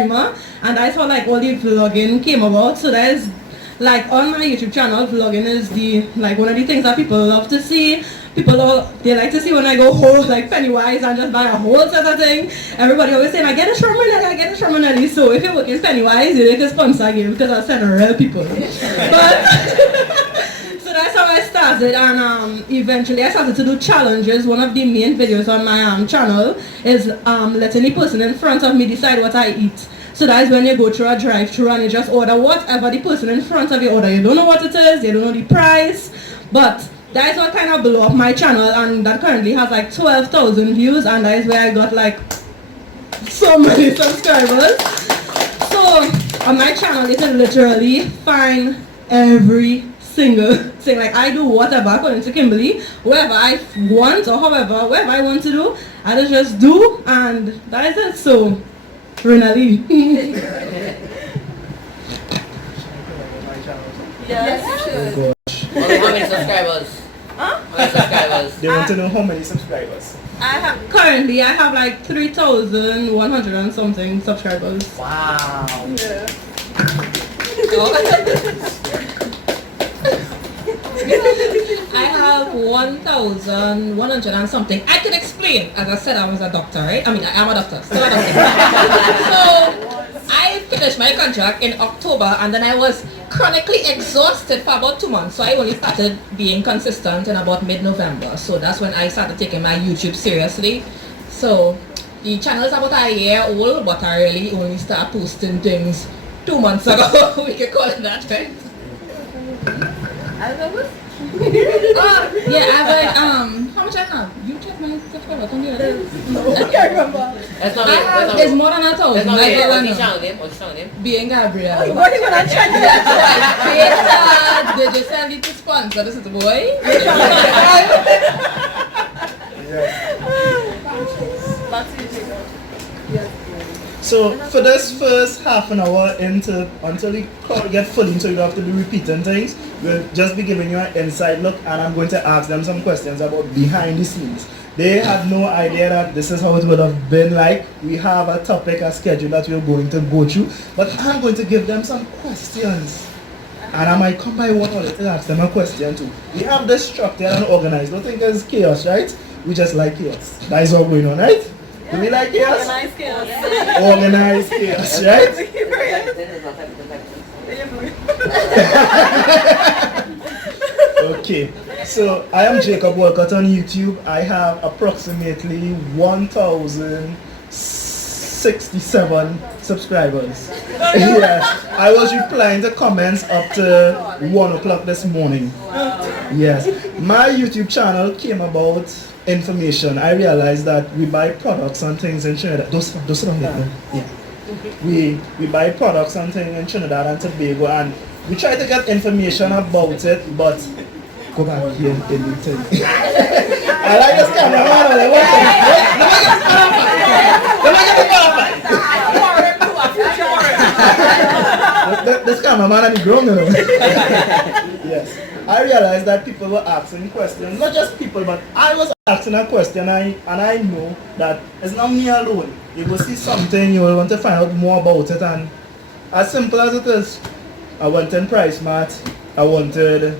and that's how like all the vlogging came about. So there's like on my YouTube channel, vlogging is the like one of the things that people love to see. They like to see when I go whole like Pennywise and just buy a whole set of thing. Everybody always saying I get a Shermanelli, I get a Shermanelli. So if you work in Pennywise, you make a sponsor game because I send real people. But so that's how I started, and eventually I started to do challenges. One of the main videos on my channel is letting the person in front of me decide what I eat. So that's when you go through a drive-thru and you just order whatever the person in front of you order. You don't know what it is, you don't know the price, but that is what kind of blew up my channel, and that currently has like 12,000 views, and that is where I got like so many subscribers. So on my channel you can literally find every single thing. Like I do whatever according to Kimberly, whatever I want or however, whatever I want to do, I just do, and that is it. So Renali. Yes, you should. How many subscribers? Huh? How many subscribers? They want to know how many subscribers. Currently I have like 3,100 and something subscribers. Wow. Yeah. I have 1,100 and something. I can explain. As I said, I was a doctor, right? I mean, I am a doctor. Still a doctor. So, I finished my contract in October, and then I was chronically exhausted for about 2 months. So, I only started being consistent in about mid-November. So, that's when I started taking my YouTube seriously. So, the channel is about a year old, but I really only started posting things 2 months ago. We can call it that, right? Yeah, I have like, how much I have? You check my subscribers on the other. I can't remember. That's not I have, it's more than 1,000. That's not Like, it. I What's don't the know. channel name? What's the channel name? Being Gabriel. What are you gonna check Did you send it to sponsor? This is the boy. So for this first half an hour until the crowd get full in, so you don't have to be repeating things, we'll just be giving you an inside look, and I'm going to ask them some questions about behind the scenes. They had no idea that this is how it would have been like. We have a topic, a schedule that we're going to go through, but I'm going to give them some questions. And I might come by one or to ask them a question too. We have this structured and organized. Don't think it's chaos, right? We just like chaos. That is all going on, right? Do we like chaos? Organized chaos. Organized chaos, right? Okay, so I am Jacob Walcott on YouTube. I have approximately 1,067 subscribers. Yeah, I was replying to comments up to 1 o'clock this morning. Yes, my YouTube channel came about information. I realized that we buy products and things in Trinidad. Those don't yeah. We buy products and things in Trinidad and Tobago, and we try to get information about it, but go back here in the thing. I like this camera. This cameraman and the ground, you know. Yes. I realized that people were asking questions, not just people, but I was asking a question, and I know that it's not me alone. You will see something, you will want to find out more about it, and as simple as it is, I wanted price mat, I wanted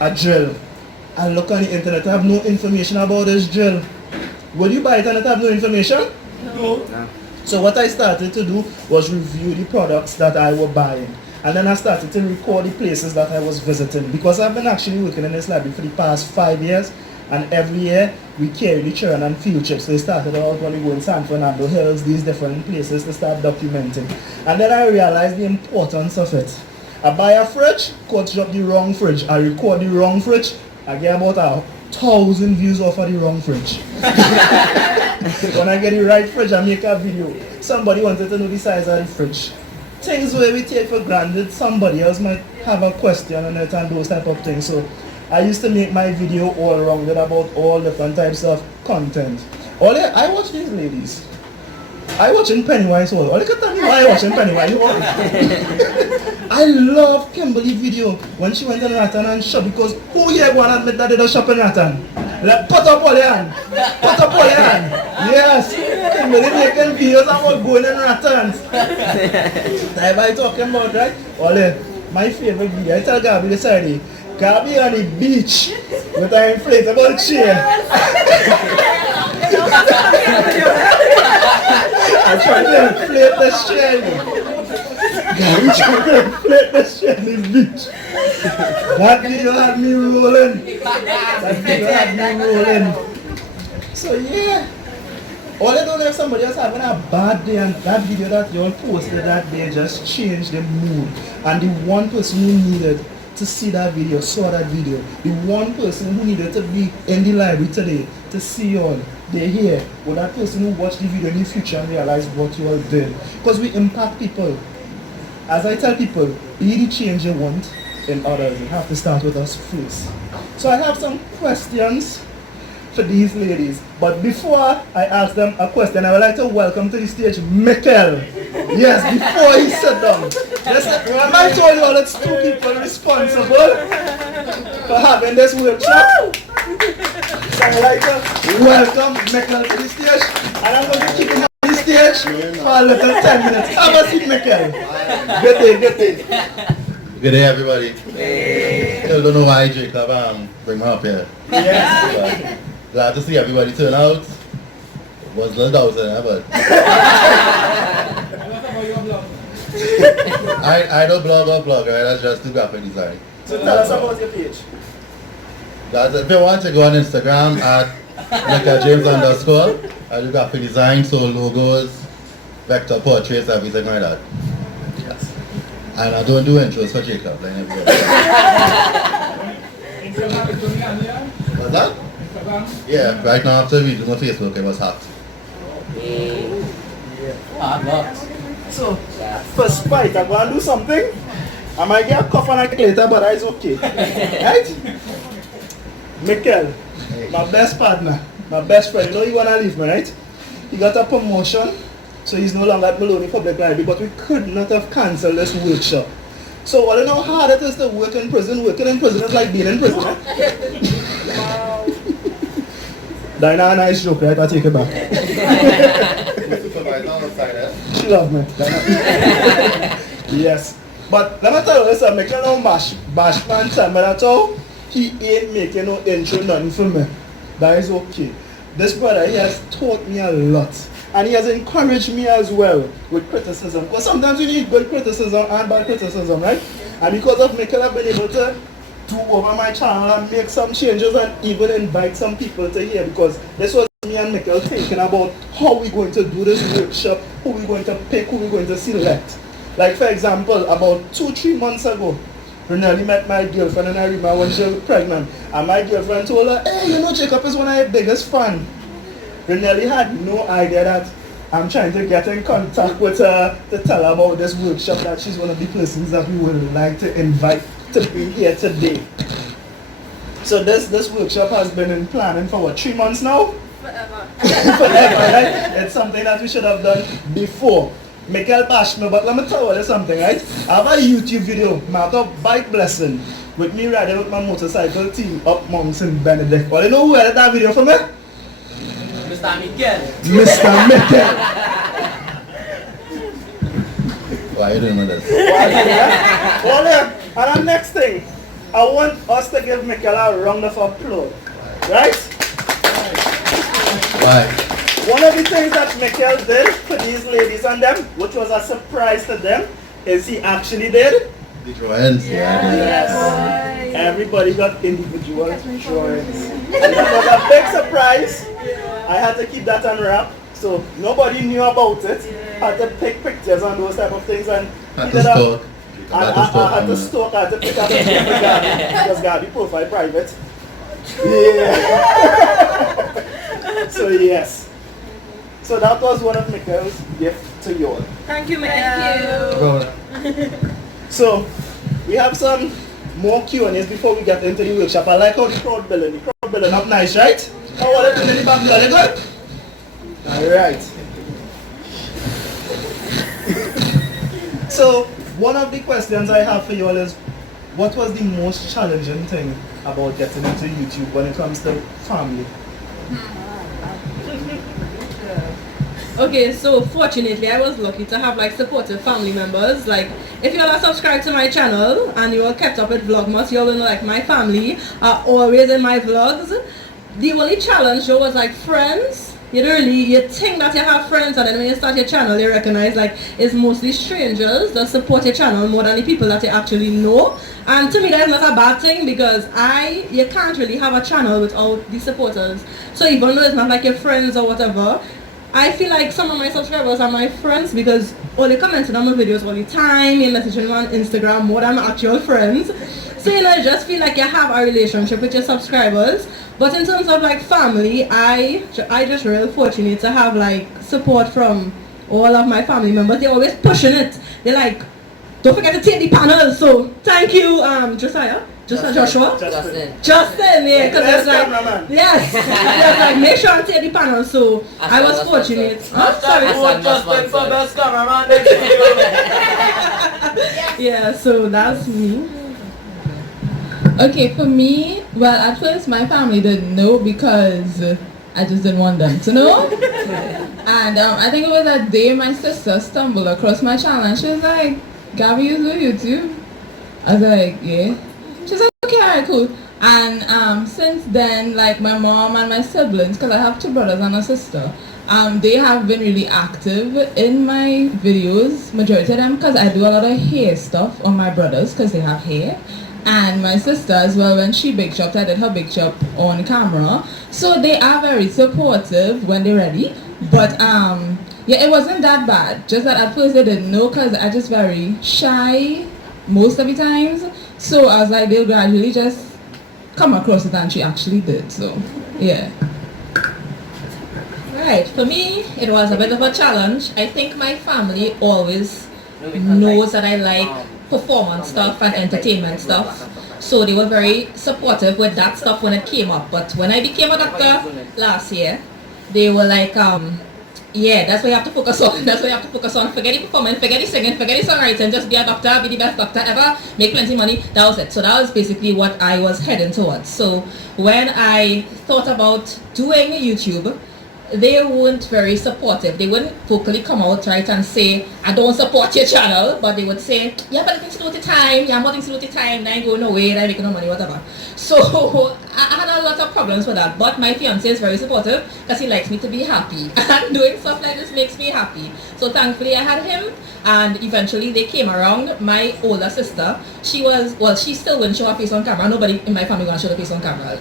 a drill. I look on the internet, I have no information about this drill. Will you buy it and have no information? No. So what I started to do was review the products that I was buying. And then I started to record the places that I was visiting, because I've been actually working in this library for the past 5 years, and every year we carry the children on field trips. So they started out when we go in San Fernando Hills, these different places to start documenting. And then I realized the importance of it. I buy a fridge, coach drop the wrong fridge. I record the wrong fridge, I get about 1,000 views off of the wrong fridge. When I get the right fridge, I make a video. Somebody wanted to know the size of the fridge. Things where we take for granted, somebody else might have a question on it and those type of things. So I used to make my video all rounded about all different types of content. I watch these ladies. I watching Pennywise all. You can tell me why I watching Pennywise all. I love Kimberly video when she went in Rattan and shop, because who here going to admit that they don't shop in Rattan? Put up all your hand. Put up all your hand. Yes. Kimberly making videos about going and returns. That's what I'm talking about, right? Ole, my favorite video. I tell Gabby this already. Gabby on the beach with an inflatable chair. I'm trying to inflate the chair. Gabby trying to inflate the chair on the beach. That video had me rolling. That video had me rolling. So yeah. All I don't know if somebody else having a bad day and that video that you all posted that day just changed the mood. And the one person who needed to see that video, saw that video. The one person who needed to be in the library today to see you all, they're here. Or that person who watched the video in the future and realized what you all did. Because we impact people. As I tell people, be the change you want in others. You have to start with us first. So I have some questions for these ladies. But before I ask them a question, I would like to welcome to the stage Mikel. Yes, before he sit down. Remember I told you all it's 2 people responsible for having this workshop. So I would like to welcome Mikel to the stage. And I'm going to keep him on the stage for a little 10 minutes. Have a seat, Mikel. Good day. Good day, everybody. Still don't know why Jacob bring me up here. Yes. Glad to see everybody turn out. It was a little doubting, but I don't blog or blog, right? That's just do graphic design. So tell us about your page. That's, if you want to go on Instagram at James_, I do graphic design, so logos, vector portraits, everything like that. Yes. And I don't do intros for Jacob, like everybody. What's that? Yeah, right now after we do my Facebook, it was hacked. So, first fight, I'm going to do something. I might get a cough and a later, but it's okay. Right? Mikel, my best partner, my best friend, you know you want to leave me, right? He got a promotion, so he's no longer at Maloney Public Library, but we could not have cancelled this workshop. So, I don't know how hard it is to work in prison. Working in prison is like being in prison. Wow. That's not a nice joke, right? I take it back. She loves me. Yes. But let me tell you this, I'm making no bash man time, but that's all. He ain't making no intro, nothing for me. That is okay. This brother, he has taught me a lot. And he has encouraged me as well with criticism. Because sometimes you need good criticism and bad criticism, right? And because of Mikel, I've been able to do over my channel and make some changes and even invite some people to here, because this was me and Mikel thinking about how we're going to do this workshop, who we're going to pick, who we're going to select. Like for example, about 2-3 months ago, Renelli met my girlfriend in Arima when she was pregnant, and my girlfriend told her, hey, you know Jacob is one of your biggest fans. Renelli had no idea that I'm trying to get in contact with her to tell her about this workshop, that she's one of the persons that we would like to invite to be here today. So this workshop has been in planning for what, 3 months now? Forever. Forever, right? It's something that we should have done before. Mikel bashed me, but let me tell you something, right? I have a YouTube video, marked up Bike Blessing, with me riding with my motorcycle team up Mount St. Benedict. Well, you know who edited that video for me? Mr. Mikel. Mr. Mikel. Why are you doing this? Well, and the next thing, I want us to give Mikel a round of applause, right? Why? One of the things that Mikel did for these ladies and them, which was a surprise to them, is he actually did. The drawings? Yes. Everybody got individual drawings. And that was a big surprise. I had to keep that on wrap, so nobody knew about it. I had to pick pictures and those type of things, and Had to stalk. I had to stalk, I had to pick up pictures for Gabi, because Gabi profile private. Yeah. So yes. So that was one of Mikel's gifts to you all. Thank you, Mikel. So we have some more Q&As before we get into the workshop. I like how the crowd building. The crowd building up nice, right? How are they in the back there? They good? Alright. So one of the questions I have for you all is, what was the most challenging thing about getting into YouTube when it comes to family? Okay, so fortunately I was lucky to have like supportive family members. Like if you all are subscribed to my channel and you all kept up with Vlogmas, you all know like my family are always in my vlogs. The only challenge though was like friends. You think that you have friends, and then when you start your channel you recognize like it's mostly strangers that support your channel more than the people that you actually know. And to me that is not a bad thing, because you can't really have a channel without the supporters. So even though it's not like your friends or whatever, I feel like some of my subscribers are my friends because all they commented on my videos all the time, you message me on Instagram more than my actual friends. So you just feel like you have a relationship with your subscribers. But in terms of like family, I just really fortunate to have like support from all of my family members. They're always pushing it. They're like, don't forget to take the panel. So thank you, Joshua, Justin, yeah, because it's like, yes, like make sure I take the panel. So I was fortunate. Sorry, Justin for best cameraman. yeah, so that's me. Okay, for me, well, at first my family didn't know because I just didn't want them to know. And I think it was that day my sister stumbled across my channel and she was like, Gabby, you do YouTube? I was like, yeah. She's like, okay, alright, cool. And since then, like my mom and my siblings, because I have 2 brothers and a sister, they have been really active in my videos, majority of them, because I do a lot of hair stuff on my brothers because they have hair. And my sister as well, when she bake chopped, I did her bake chop on camera. So they are very supportive when they're ready. But yeah, it wasn't that bad. Just that at first they didn't know because I just very shy most of the times. So I was like, they'll gradually just come across it, and she actually did. So yeah. Right, for me it was a bit of a challenge. I think my family always knows that I like performance stuff and entertainment stuff, so they were very supportive with that stuff when it came up. But when I became a doctor last year, they were like, yeah, that's what you have to focus on. That's what you have to focus on. Forget the performance, forget the singing, forget the songwriting, just be a doctor, be the best doctor ever, make plenty of money. That was it. So that was basically what I was heading towards. So when I thought about doing YouTube, they weren't very supportive. They wouldn't vocally come out right and say, I don't support your channel, but they would say, yeah, but things to do with the time, yeah, more things to do with the time, I ain't going nowhere, I ain't making no money, whatever. So I had a lot of problems with that, but my fiance is very supportive because he likes me to be happy, and doing stuff like this makes me happy. So thankfully I had him, and eventually they came around. My older sister, she still wouldn't show her face on camera. Nobody in my family gonna show her face on camera.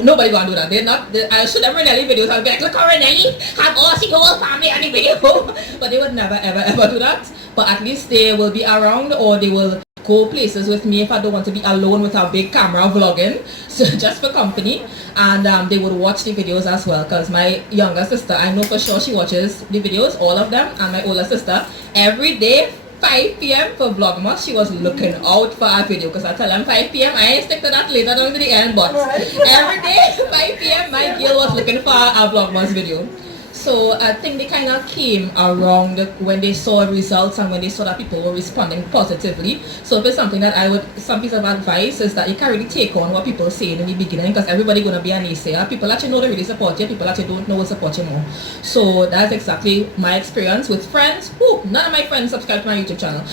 Nobody gonna do that. They're not. I should have Renelli videos. I'll be like, look how Renelli have all she whole family on the video. But they would never ever do that. But at least they will be around, or they will go places with me if I don't want to be alone with a big camera vlogging. So just for company. And they would watch the videos as well, because my younger sister, I know for sure she watches the videos, all of them. And my older sister, every day 5 p.m. for Vlogmas, she was looking out for a video, because I tell them 5 p.m. I ain't stick to that later down to the end, but every day 5 p.m. my girl was looking for a Vlogmas video. So I think they kind of came around when they saw results and when they saw that people were responding positively. So if it's something that some piece of advice is that you can't really take on what people say in the beginning, because everybody gonna be a naysayer. People that you know they really support you, people that you don't know will support you more. So that's exactly my experience with friends. None of my friends subscribe to my YouTube channel.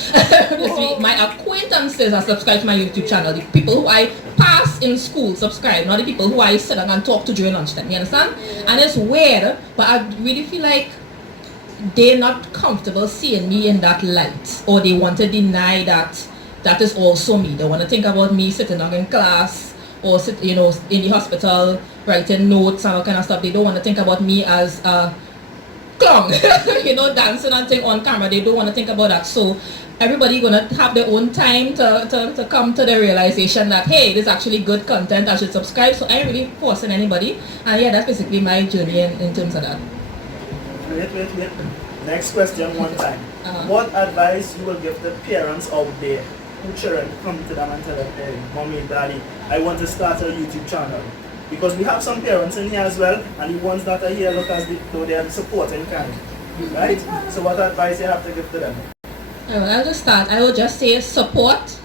My acquaintances are subscribed to my YouTube channel. The people who I pass in school subscribe, not the people who I sit down and talk to during lunchtime. You understand? And it's weird, but I really feel like they're not comfortable seeing me in that light, or they want to deny that is also me. They want to think about me sitting down in class, or in the hospital writing notes and all kind of stuff. They don't want to think about me as a clown, dancing and thing on camera. They don't want to think about that. So everybody gonna have their own time to come to the realization that, hey, this is actually good content, I should subscribe. So I ain't really forcing anybody. And yeah, that's basically my journey in terms of that. Wait. Next question one time. What advice you will give the parents out there who children come to them and tell them, hey, mommy, daddy, I want to start a YouTube channel? Because we have some parents in here as well, and the ones that are here look as though they are supporting kind. Right? So what advice you have to give to them? I'll just start. I will just say support.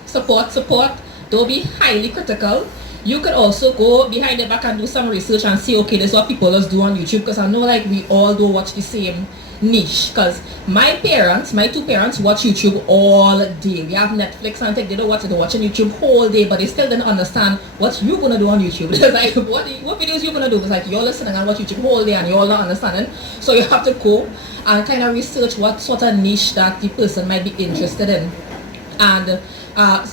don't be highly critical. You could also go behind the back and do some research and see, okay, this is what people just do on YouTube, because I know like we all do watch the same niche. Because my two parents watch YouTube all day. We have Netflix and they don't watch it, they're watching YouTube whole day, but they still didn't understand what you're gonna do on YouTube. It's like, what videos you gonna do? It's like you're listening and watch YouTube whole day and you're all not understanding. So you have to go and kind of research what sort of niche that the person might be interested in, and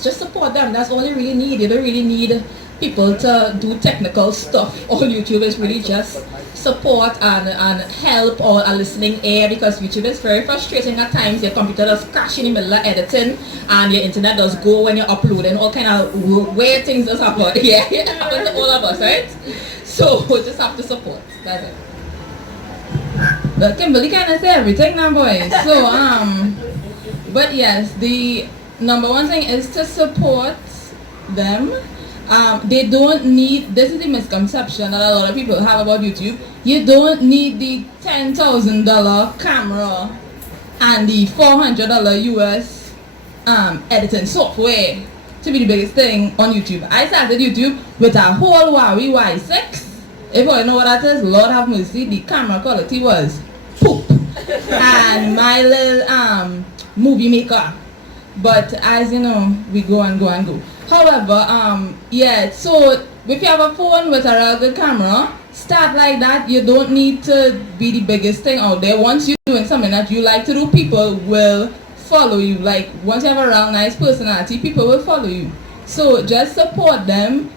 just support them. That's all you really need. You don't really need people to do technical stuff on YouTube. Is really just support and help or a listening ear, because YouTube is very frustrating at times. Your computer does crash in the middle of editing and your internet does go when you're uploading. All kind of weird things does happen. Yeah, it happens to all of us, right? So we just have to support. That's it. But Kimberly kind of say everything now, boys. So but yes, the number one thing is to support them. They don't need, this is the misconception that a lot of people have about YouTube. You don't need the $10,000 camera and the $400 US editing software to be the biggest thing on YouTube. I started YouTube with a whole Huawei Y6. If you know what that is, Lord have mercy, the camera quality was poop. And my little movie maker. But as you know, we go and go and go. However, yeah, so if you have a phone with a real good camera, start like that. You don't need to be the biggest thing out there. Once you're doing something that you like to do, people will follow you. Like, once you have a real nice personality, people will follow you. So just support them.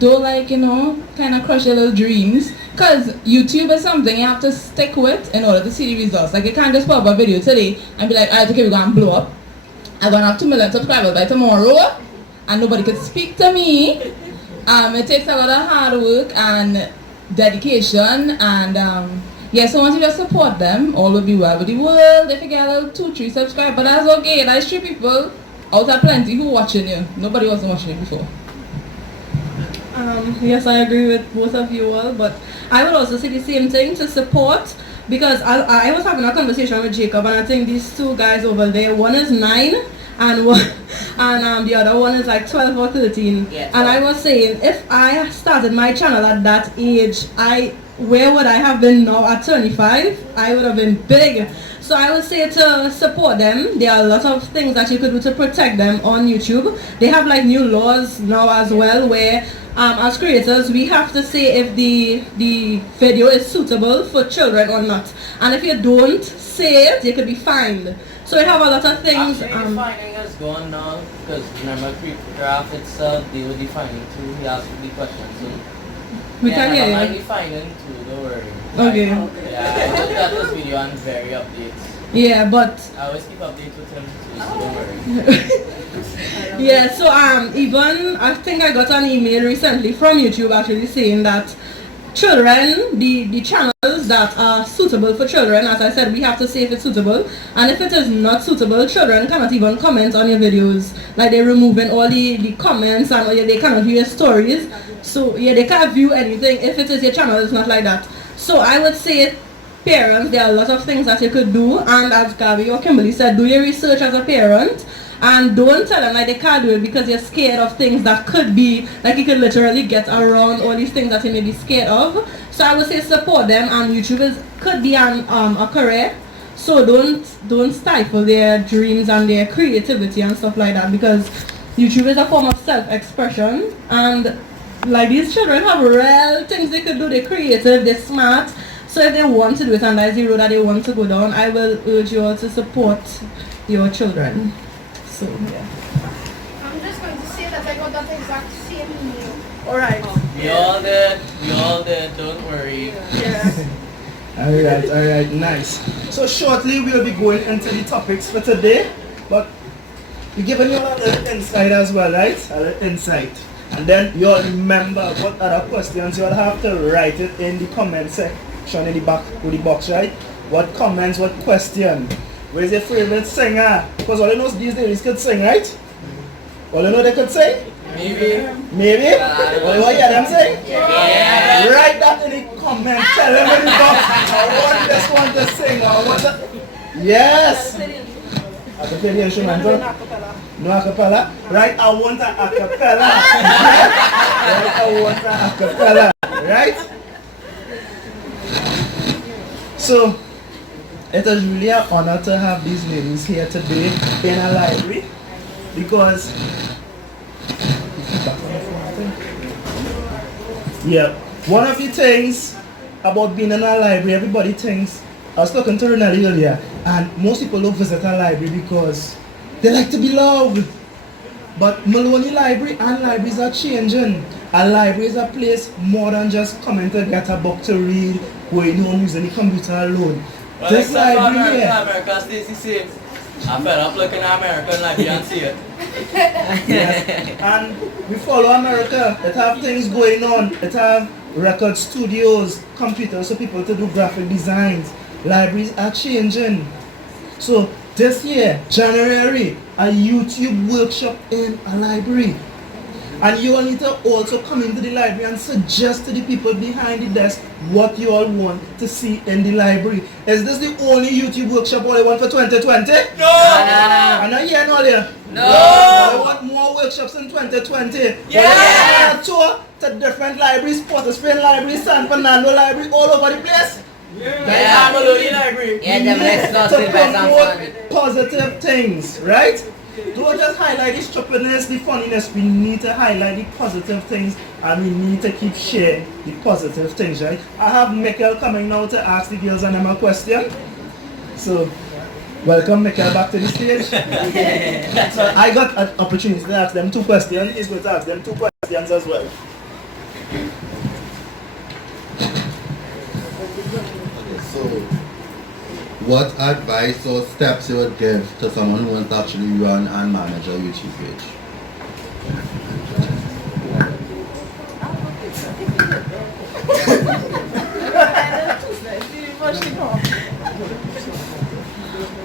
Don't, like, you know, kind of crush your little dreams. Because YouTube is something you have to stick with in order to see the results. Like, you can't just put up a video today and be like, alright, okay, we're going to blow up. I'm going to have 2 million subscribers by tomorrow. And nobody could speak to me. It takes a lot of hard work and dedication. And, yeah, so once you just support them, all will be well with the world. If you get a little 2-3 subscribers, but that's okay. That's 3 people out of plenty who watching you. Nobody wasn't watching you before. Yes, I agree with both of you all, but I would also say the same thing to support, because I was having a conversation with Jacob, and I think these two guys over there, one is 9 and the other one is like 12 or 13. Yeah, and I was saying, if I started my channel at that age, where would I have been now at 25? I would have been big. So I would say to support them. There are a lot of things that you could do to protect them on YouTube. They have like new laws now as well, where as creators we have to say if the video is suitable for children or not. And if you don't say it, you could be fined. So we have a lot of things. Actually, the fining is gone now, because remember Craft itself, they were defining too. He asked the question, so We can hear you. I'm defining too, don't worry. Okay. Yeah, I looked at this video and very updates. Yeah, but I always keep updates with him too, so don't worry. yeah, so even I think I got an email recently from YouTube actually saying that children, the channels that are suitable for children, as I said, we have to say if it's suitable, and if it is not suitable, children cannot even comment on your videos. Like, they're removing all the comments, and they cannot view your stories. So yeah, they can't view anything if it is your channel. It's not like that. So I would say, parents, there are a lot of things that you could do, and as Gabby or Kimberly said, do your research as a parent. And don't tell them like they can't do it because you're scared of things that could be, like, you could literally get around all these things that you may be scared of. So I would say support them, and YouTube could be a career. So don't stifle their dreams and their creativity and stuff like that, because YouTube is a form of self-expression, and like, these children have real things they could do. They're creative, they're smart. So if they want to do it and that's the road that they want to go down, I will urge you all to support your children. So yeah. I'm just going to say that I got that exact same email. Alright. We all did, don't worry. Yeah. Alright, nice. So shortly we'll be going into the topics for today, but we're giving you a little insight as well, right? A little insight. And then you'll remember what other questions you'll have to write it in the comment section in the back of the box, right? What comments, what question? Where's your favorite singer? Because all you know these days could sing, right? All you know they could sing? Maybe. Maybe? What you want to hear them sing? Yeah. Write that in the comments. Tell them in the box. I want this one to sing. I want that. Yes. I can play the You're not instrumental. doing acapella. No acapella? Right, I want an acapella. Right, I want an acapella. Right? So, it is really an honor to have these ladies here today in a library because yeah, one of the things about being in a library, everybody thinks, I was talking to Renali earlier, and most people don't visit a library because they like to be loved. But Maloney Library and libraries are changing. A library is a place more than just coming to get a book to read, going home using the computer alone. Well, This except for library here. America stays the same. I'm fed up looking at American library and see it. Yes. And we follow America. It have things going on. It have record studios, computers for people to do graphic designs. Libraries are changing. So this year, January, a YouTube workshop in a library. And you all need to also come into the library and suggest to the people behind the desk what you all want to see in the library. Is this the only YouTube workshop all I want for 2020? No! And I hear no here. No! I want more workshops in 2020. Yeah! Tour to different libraries, Port of Spain Library, San Fernando Library, all over the place. Yeah, Maloney library. We need to promote positive things, right? Don't just highlight the stupidness, the funniness. We need to highlight the positive things, and we need to keep sharing the positive things, right? I have Michael coming now to ask the girls and them a question. So, welcome Michael back to the stage. So I got an opportunity to ask them 2 questions. He's going to ask them 2 questions as well. So, what advice or steps you would give to someone who wants to actually run and manage a YouTube page?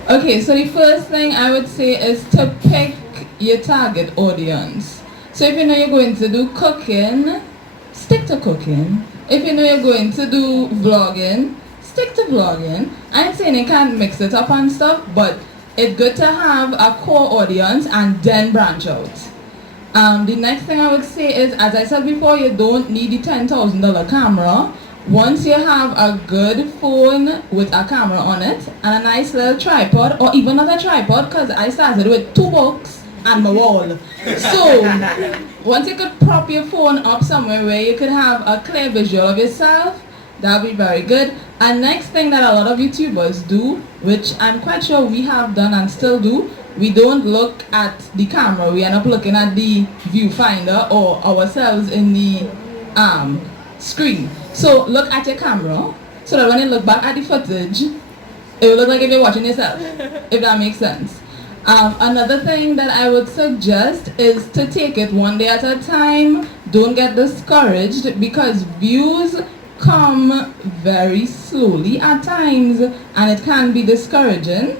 Okay, so the first thing I would say is to pick your target audience. So if you know you're going to do cooking, stick to cooking. If you know you're going to do vlogging, stick to vlogging. I ain't saying you can't mix it up and stuff, but it's good to have a core audience and then branch out. The next thing I would say is, as I said before, you don't need the $10,000 camera. Once you have a good phone with a camera on it and a nice little tripod, or even not a tripod, because I started with 2 books and my wall. So once you could prop your phone up somewhere where you could have a clear visual of yourself, that would be very good. And next thing that a lot of YouTubers do, which I'm quite sure we have done and still do, we don't look at the camera, we end up looking at the viewfinder or ourselves in the screen. So look at your camera, so that when you look back at the footage, it will look like if you're watching yourself, if that makes sense. Another thing that I would suggest is to take it one day at a time. Don't get discouraged, because views come very slowly at times and it can be discouraging.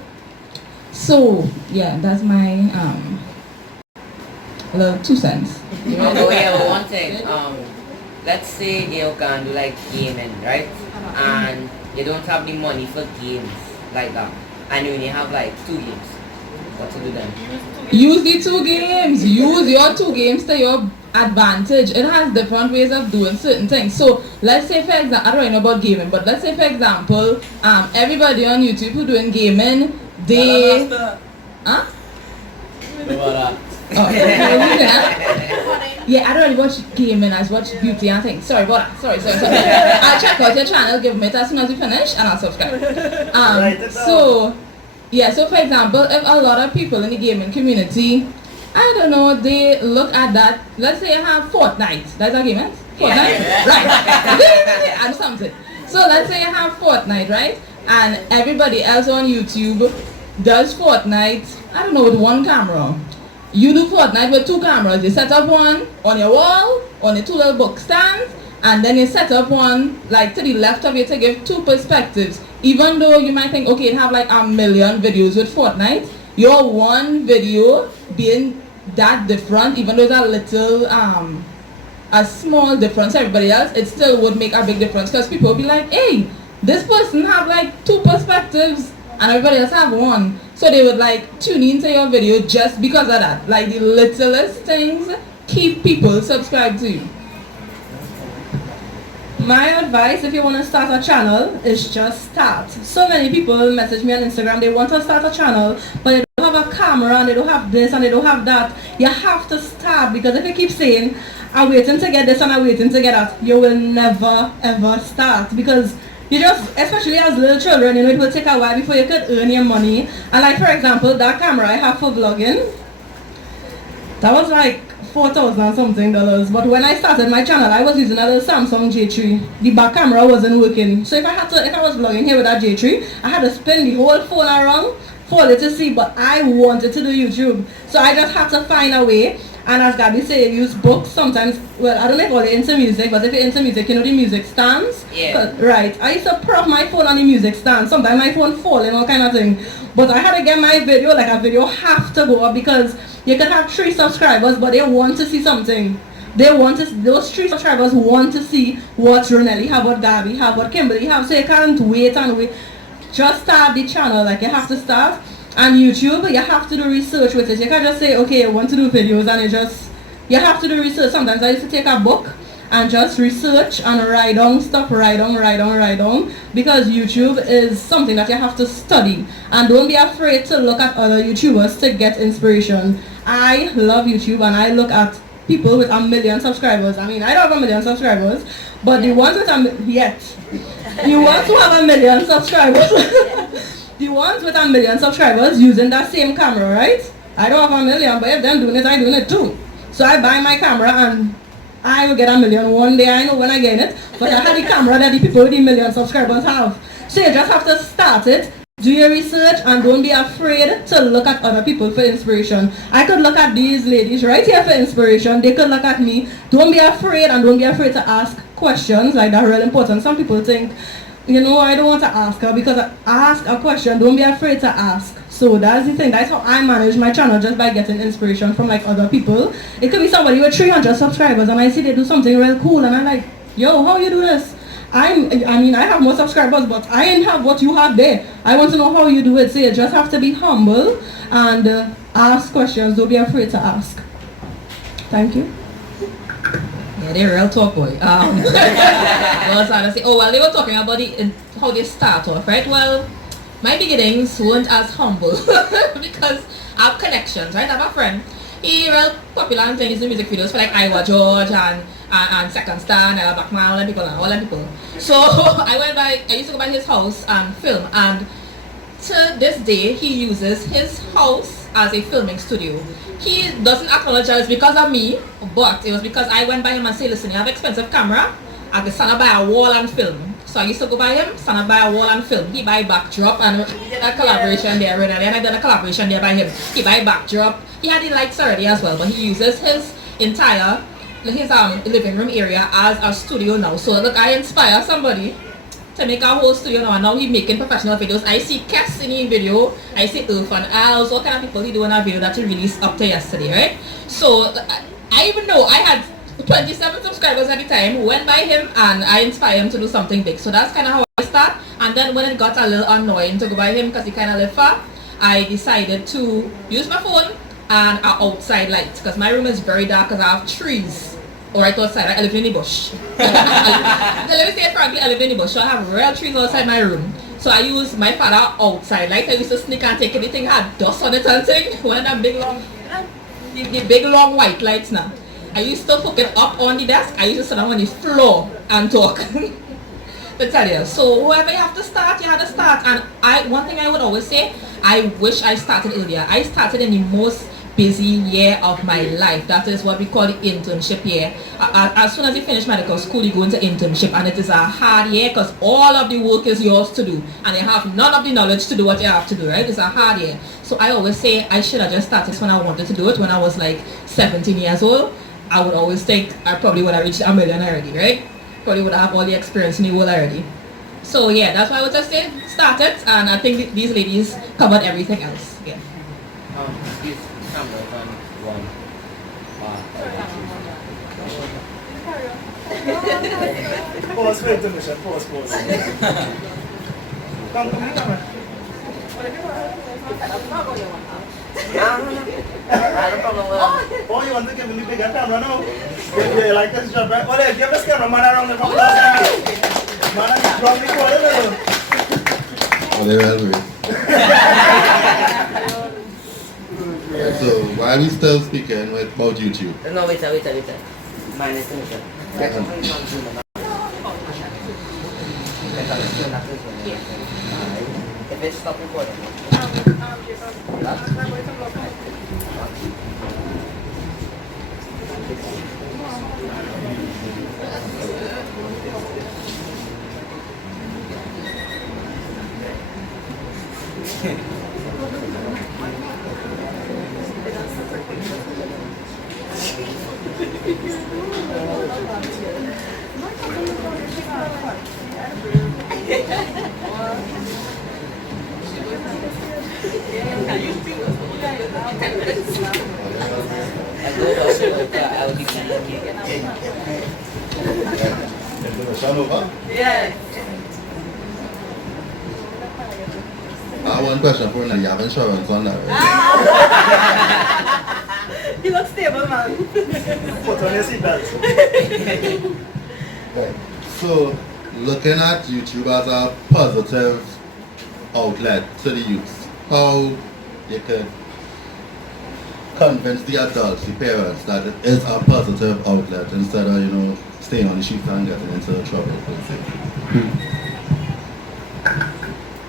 So yeah, that's my little 2 cents. You know, go here with one thing. Let's say you can do like gaming, right? And you don't have the money for games like that. And you only have like 2 games. What to do then? Use the 2 games. Use your 2 games to your advantage. It has different ways of doing certain things. So let's say, for example, I don't really know about gaming, but let's say for example, everybody on YouTube who doing gaming, they huh? Oh, yeah, I don't really watch gaming, I watch beauty and things. Sorry about that. Sorry. I'll check out your channel, give me it as soon as we finish, and I'll subscribe. So yeah, so for example, if a lot of people in the gaming community, I don't know, they look at that, let's say you have Fortnite. That's a game, Fortnite? Yeah. Right. I do something. So let's say you have Fortnite, right? And everybody else on YouTube does Fortnite, I don't know, with 1 camera. You do Fortnite with 2 cameras. You set up one on your wall, on your 2 little book stands, and then you set up one like to the left of you to give 2 perspectives. Even though you might think, okay, you have like a million videos with Fortnite, your 1 video being that different, even though it's a little, a small difference to everybody else, it still would make a big difference, because people would be like, hey, this person have like 2 perspectives and everybody else have one. So they would like tune into your video just because of that. Like the littlest things keep people subscribed to you. My advice, if you want to start a channel, is just start. So many people message me on Instagram, they want to start a channel, but they don't have a camera, and they don't have this, and they don't have that. You have to start, because if you keep saying, I'm waiting to get this and I'm waiting to get that, you will never ever start, because you just, especially as little children, you know, it will take a while before you could earn your money. And like, for example, that camera I have for vlogging, that was like $4,000 and something. But when I started my channel, I was using a little Samsung J3. The back camera wasn't working. So if I was vlogging here with that J3, I had to spin the whole phone around for it to see, but I wanted to do YouTube. So I just had to find a way. And as Gabby said, use books sometimes. Well, I don't know if all you're into music, but if you're into music, you know the music stands? Yeah. Right. I used to prop my phone on the music stand. Sometimes my phone falling, all kind of thing. But I had to get my video, like a video have to go up, because you can have 3 subscribers, but they want to see something. Those 3 subscribers want to see what Ronelli have, what Gabby have, what Kimberly have. So you can't wait and wait. Just start the channel, like you have to start. And YouTube, you have to do research with it. You can't just say, okay, I want to do videos, and you have to do research. Sometimes I used to take a book and just research and write down stuff, write down, because YouTube is something that you have to study. And don't be afraid to look at other YouTubers to get inspiration. I love YouTube, and I look at people with 1 million subscribers. I mean, I don't have 1 million subscribers, but the ones with the ones who have 1 million subscribers, the ones with 1 million subscribers using that same camera, right? I don't have 1 million, but if they're doing it, I'm doing it too. So I buy my camera and I will get 1 million one day. I know when I get it, but I have the camera that the people with the 1 million subscribers have. So you just have to start it, do your research, and don't be afraid to look at other people for inspiration. I could look at these ladies right here for inspiration. They could look at me. Don't be afraid, and don't be afraid to ask questions. Like, that's really important. Some people think, you know, I don't want to ask her, because I ask a question. Don't be afraid to ask. So that's the thing. That's how I manage my channel, just by getting inspiration from like other people. It could be somebody with 300 subscribers, and I see they do something real cool, and I'm like, yo, how you do this? I mean, I have more subscribers, but I ain't have what you have there. I want to know how you do it. So you just have to be humble and ask questions. Don't be afraid to ask. Thank you. Yeah, they're real talk, boy. What was I to say? Oh, well, they were talking about how they start off, right? Well, my beginnings weren't as humble because I have connections, right? I have a friend. He real popular and things in music videos for like Iowa George and Second Star and Blackman, all them people. So I used to go by his house and film, and to this day he uses his house as a filming studio. He doesn't acknowledge that it's because of me, but it was because I went by him and said, listen, you have an expensive camera, I can stand up by a wall and film. So I used to go by him, stand up by a wall and film. He buy backdrop, and we did a collaboration there, and I did a collaboration there by him. He buy backdrop. He had the lights already as well, but he uses his entire living room area as a studio now. So look, I inspire somebody to make a whole studio now, and now he's making professional videos. I see Cass in the video, I see Earth and Als, what kind of people he doing a video that he released up to yesterday, right? So I even know I had 27 subscribers at the time, went by him, and I inspired him to do something big. So that's kind of how I start. And then when it got a little annoying to go by him because he kind of lived far, I decided to use my phone and an outside light, because my room is very dark because I have trees right outside. I live in the bush. Let me say frankly, I live in the bush, so I have real trees outside my room. So I use my father outside light. I used to sneak and take anything had dust on it and thing. One of them big long, the big long white lights now. I used to hook it up on the desk. I used to sit down on the floor and talk. To tell you. So whoever you have to start, you have to start. And one thing I would always say, I wish I started earlier. I started in the most busy year of my life. That is what we call the internship year. As soon as you finish medical school, you go into internship, and it is a hard year because all of the work is yours to do, and you have none of the knowledge to do what you have to do, right? It's a hard year. So I always say I should have just started when I wanted to do it, when I was like 17 years old. I would always think I probably would have reached $1 million already, right? Probably would have all the experience in the world already. So yeah, that's why I would just say start it, and I think these ladies covered everything else. Yeah. These cameras on one. Pause for intermission, pause. Come, camera. Oh, you want to give me the bigger camera now? Yeah, like this job, right? Oh, yeah, give this cameraman around the couple of times. Man, I'm wrong before, you know. Oh, they will wait. So, why are we still speaking about YouTube? No, wait. Mine is finished. If it's stop recording. Yeah. I have one question for you. You have insurance on that, right? You look stable, man. Put on your seatbelt. Right. So, looking at YouTube as a positive outlet to the youth, how you could convince the adults, the parents, that it is a positive outlet instead of, staying on the streets and getting into trouble.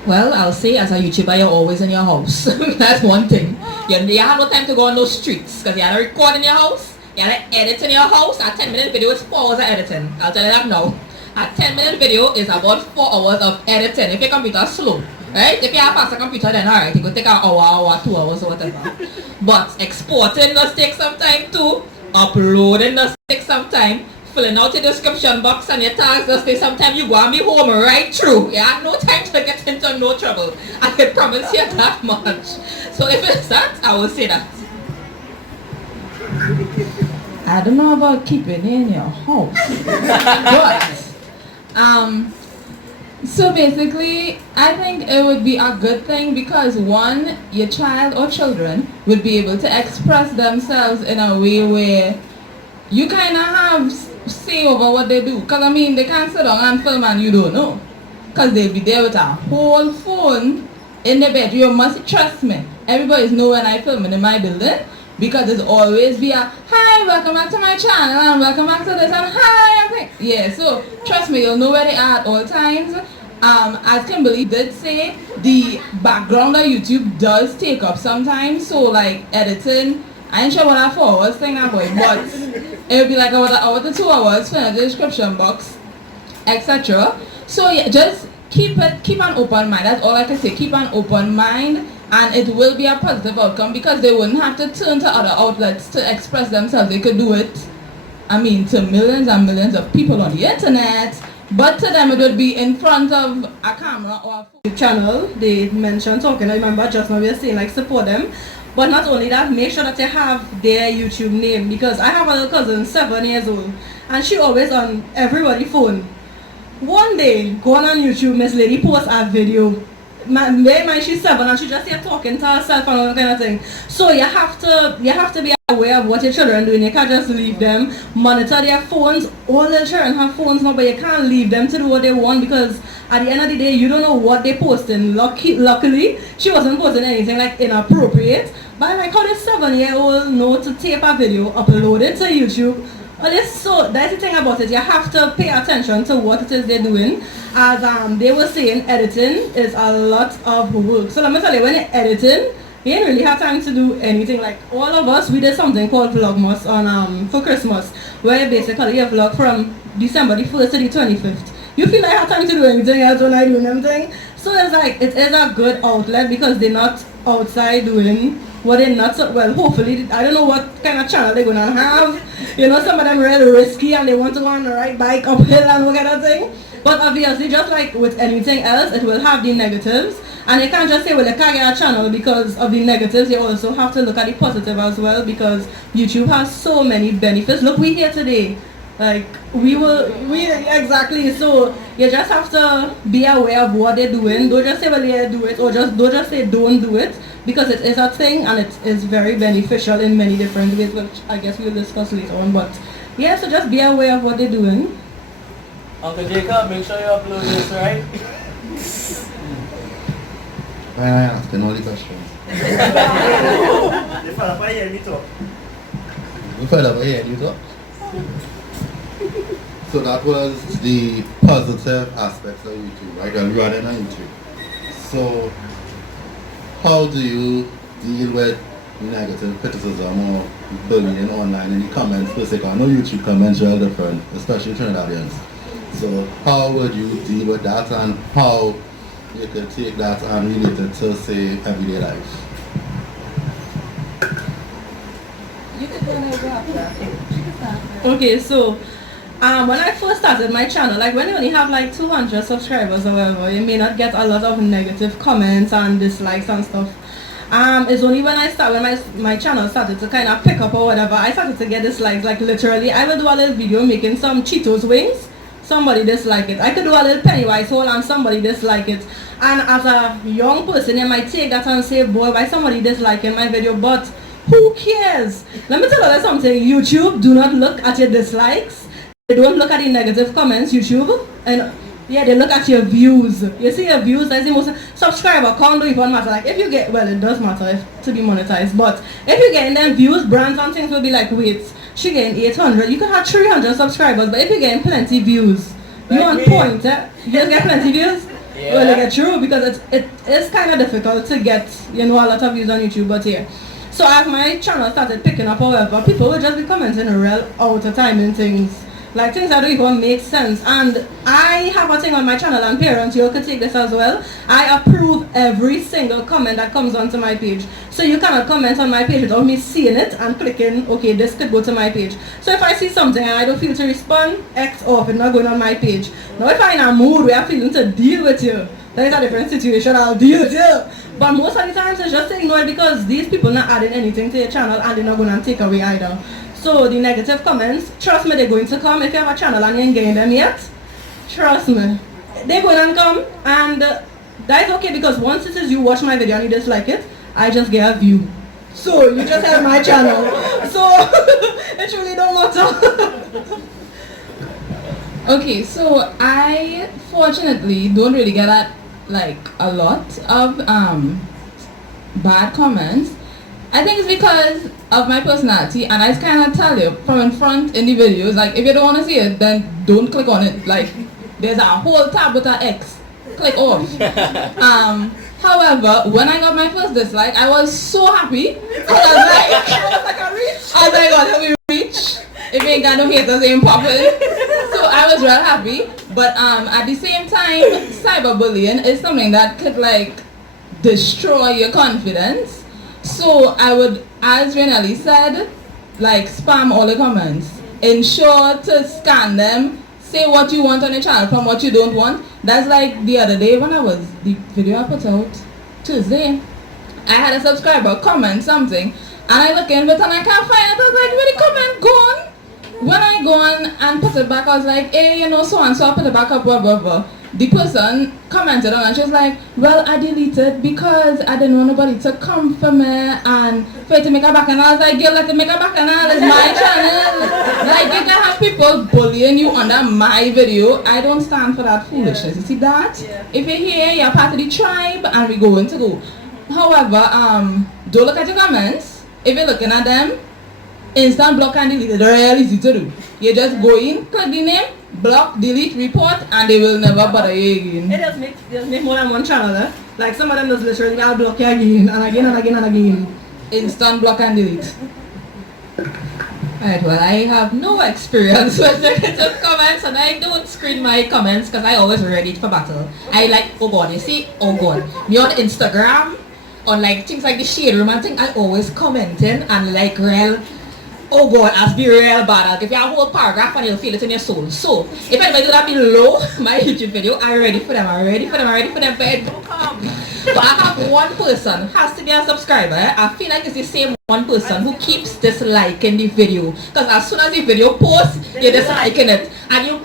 Well, I'll say as a YouTuber, you're always in your house. That's one thing. You have no time to go on those streets because you have to record in your house, you have to edit in your house. A 10-minute video is 4 hours of editing. I'll tell you that now. A 10-minute video is about 4 hours of editing if your computer is slow. Right? If you have a faster computer, then alright, it could take an hour, 2 hours or whatever. But exporting does take some time too. Uploading does take some time. Filling out your description box and your tags does take some time. You go and be home right through. You have no time to get into no trouble. I can promise you that much. So if it's that, I will say that. I don't know about keeping it in your house. But, so basically, I think it would be a good thing because one, your child or children would be able to express themselves in a way where you kind of have say over what they do. Because I mean, they can't sit down and film and you don't know. Because they'll be there with a whole phone in the bedroom. You must trust me. Everybody's know when I film in my building. Because there's always be a, hi, welcome back to my channel, and welcome back to this, and hi, yeah, so trust me, you'll know where they are at all times. As Kimberly did say, the background of YouTube does take up sometimes, so like editing, I ain't sure what that 4 hours thing about, but it would be like about an hour to 2 hours for the description box, etc. So yeah, just keep an open mind, that's all I can say, keep an open mind. And it will be a positive outcome because they wouldn't have to turn to other outlets to express themselves. They could do it, I mean, to millions and millions of people on the internet. But to them, it would be in front of a camera or a YouTube channel. They mentioned talking, I remember just now we were saying like support them. But not only that, make sure that you have their YouTube name. Because I have a little cousin, 7 years old. And she always on everybody's phone. One day, going on YouTube, Miss Lady posts a video. She's 7 and she just here talking to herself and all that kind of thing. So you have to be aware of what your children are doing. You can't just leave them, monitor their phones. All the children have phones now, but you can't leave them to do what they want because at the end of the day, you don't know what they're posting. Luckily, she wasn't posting anything like inappropriate. But like how this 7-year-old know to tape a video, upload it to YouTube. Well, that's the thing about it. You have to pay attention to what it is they're doing. As they were saying, editing is a lot of work. So let me tell you, when you're editing, you ain't really have time to do anything. Like all of us, we did something called Vlogmas on for Christmas, where basically you vlog from December the 1st to the 25th. You feel like I have time to do anything else when I do anything. So it's like it is a good outlet because they're not outside doing what they're not so, well, hopefully, I don't know what kind of channel they're gonna have. You know, some of them are really risky and they want to go on the right bike uphill and what kind of thing. But obviously, just like with anything else, it will have the negatives. And you can't just say, well, you can't get a channel because of the negatives. You also have to look at the positive as well because YouTube has so many benefits. Look, we're here today. Like we exactly. So you just have to be aware of what they're doing. Don't just say well yeah do it, or don't just say don't do it, because it is a thing and it is very beneficial in many different ways, which I guess we'll discuss later on. But yeah, so just be aware of what they're doing. Uncle Jacob, make sure you upload this, right? Why am I asking all the questions? The fella for hear me talk. You fell over here, you talk? So that was the positive aspects of YouTube, right? You're running on YouTube. So how do you deal with negative criticism or bullying online in the comments? Because I know YouTube comments are different, especially Trinidadians. So how would you deal with that, and how you could take that and relate it to, say, everyday life? You could go and after. Okay, so when I first started my channel, like when you only have like 200 subscribers or whatever, you may not get a lot of negative comments and dislikes and stuff. It's only when my channel started to kind of pick up or whatever, I started to get dislikes. Like literally, I will do a little video making some Cheetos wings, somebody dislike it. I could do a little Pennywise hole and somebody dislike it. And as a young person, you might take that and say, boy, why somebody disliking my video? But who cares? Let me tell you something. YouTube, do not look at your dislikes. They don't look at the negative comments, YouTube. And yeah, they look at your views. You see your views, that's the most subscriber count don't even matter. Like if you get, well, it does matter to be monetized, but if you get in them views, brands and things will be like, wait, she getting 800, you could have 300 subscribers, but if you're getting plenty views, you on point, eh? You just get plenty views? Yeah. Well, like true, because it is kind of difficult to get, a lot of views on YouTube, but yeah. So as my channel started picking up, however, people would just be commenting real out of time and things. Like things that don't even make sense. And I have a thing on my channel, and parents, you could take this as well. I approve every single comment that comes onto my page. So you cannot comment on my page without me seeing it and clicking, okay, this could go to my page. So if I see something and I don't feel to respond, X off, it's not going on my page. Now if I'm in a mood where I'm feeling to deal with you, that is a different situation, I'll deal with you. But most of the times it's just to ignore it, because these people not adding anything to your channel and they're not going to take away either. So the negative comments, trust me, they're going to come. If you have a channel and you ain't getting them yet, trust me, they're going to come. And that's okay, because once it is you watch my video and you dislike it, I just get a view. So you just have my channel. So it really don't matter. Okay, so I fortunately don't really get a lot of bad comments. I think it's because of my personality, and I kind of tell you from in front in the videos, like if you don't want to see it, then don't click on it. Like there's a whole tab with an X. Click off. However, when I got my first dislike, I was so happy. I was like, oh my god, let me reach. If you ain't got no haters, ain't popping. So I was real happy. But at the same time, cyberbullying is something that could destroy your confidence. So I would, as Renali said, spam all the comments. Ensure to scan them. Say what you want on your channel from what you don't want. That's like the other day when the video I put out, Tuesday, I had a subscriber comment something, and I look in it and I can't find it. I was like, where the comment gone? When I go on and put it back, I was like, hey, so and so, I put it back up, blah, blah, blah. The person commented on it and she was like, well, I deleted because I didn't want nobody to come for me and for it to make a bacchanal. I was like, girl, let it make a bacchanal, it's my channel. Like, you can have people bullying you under my video. I don't stand for that foolishness. You see that? Yeah. If you're here, you're part of the tribe and we're going to go. However, don't look at your comments. If you're looking at them, instant block and delete. It's real easy to do. You just go in, click the name, block, delete, report, and they will never bother you again. It does make more than one channel, eh? Like some of them just literally I'll block you again and again and again and again. Instant block and delete. Alright, well, I have no experience with negative comments, and I don't screen my comments because I always ready for battle. I oh god, you see, oh god, me on Instagram, on things like the shade room and thing, I always commenting and real. Oh god, as be real bad. I'll give you a whole paragraph and you'll feel it in your soul. So, if anybody do that below my YouTube video, I'm ready for them. I'm ready for them. For it to come. But I have one person, has to be a subscriber. I feel like it's the same one person who keeps disliking the video. Because as soon as the video posts, you're disliking it. And you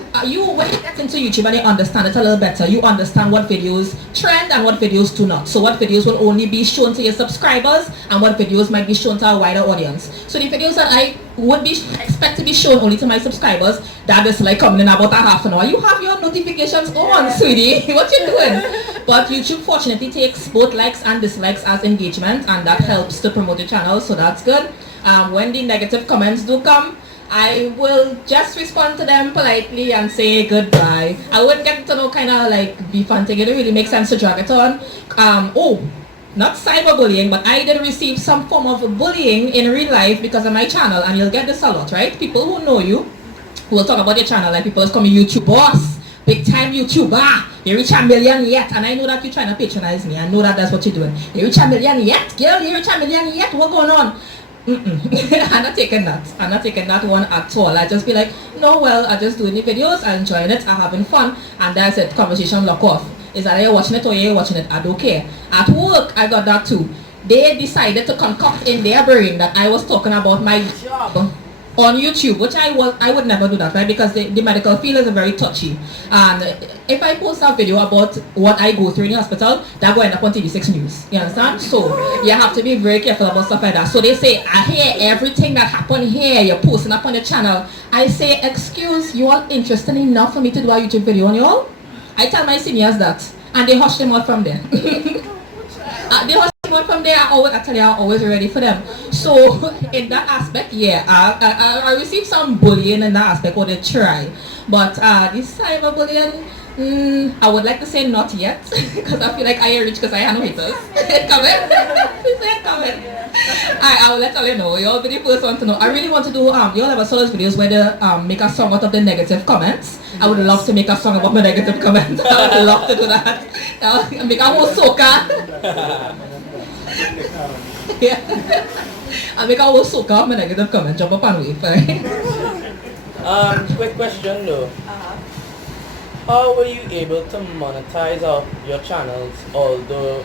when you get into YouTube and you understand it a little better, you understand what videos trend and what videos do not. So what videos will only be shown to your subscribers and what videos might be shown to a wider audience. So the videos that I would be expect to be shown only to my subscribers, that is like coming in about a half an hour. You have your notifications on, sweetie. What you doing? But YouTube fortunately takes both likes and dislikes as engagement, and that helps to promote the channel, so that's good. When the negative comments do come, I will just respond to them politely and say goodbye. I wouldn't get to know kind of like be fun thing. It really makes sense to drag it on. Not cyberbullying, but I did receive some form of bullying in real life because of my channel, and you'll get this a lot, right? People who know you will talk about your channel, like people is coming YouTube boss, big time YouTuber, you reach 1 million yet, and I know that you're trying to patronize me. I know that that's what you're doing. You reach 1 million yet, girl, you reach 1 million yet, what going on? I'm not taking that. I'm not taking that one at all. I just be like, no, well, I just doing the videos, I'm enjoying it, I'm having fun, and that's it, conversation lock off. Is that you're watching it or you're watching it? I don't care. At work, I got that too. They decided to concoct in their brain that I was talking about my job on YouTube, which I would never do that, right? Because the medical field is very touchy. And if I post a video about what I go through in the hospital, that will end up on TV6 News. You understand? So you have to be very careful about stuff like that. So they say, I hear everything that happened here, you're posting up on your channel. I say, excuse, you all interested enough for me to do a YouTube video on you all? I tell my seniors that, and they hush them out from there. They hush them out from there. I tell you, I'm always ready for them. So in that aspect, yeah, I received some bullying in that aspect, or they try. But this cyberbullying, I would like to say not yet, because I feel like I am rich because I have no haters. Comment. I will let you know. You all be the first one to know. I really want to do, you all ever saw those videos where they make a song out of the negative comments? I would love to make a song about my negative comments. I would love to do that. Make a whole soca. Yeah. I make a whole soca of my negative comments. Jump up and wave. Quick question though. How were you able to monetize your channels, although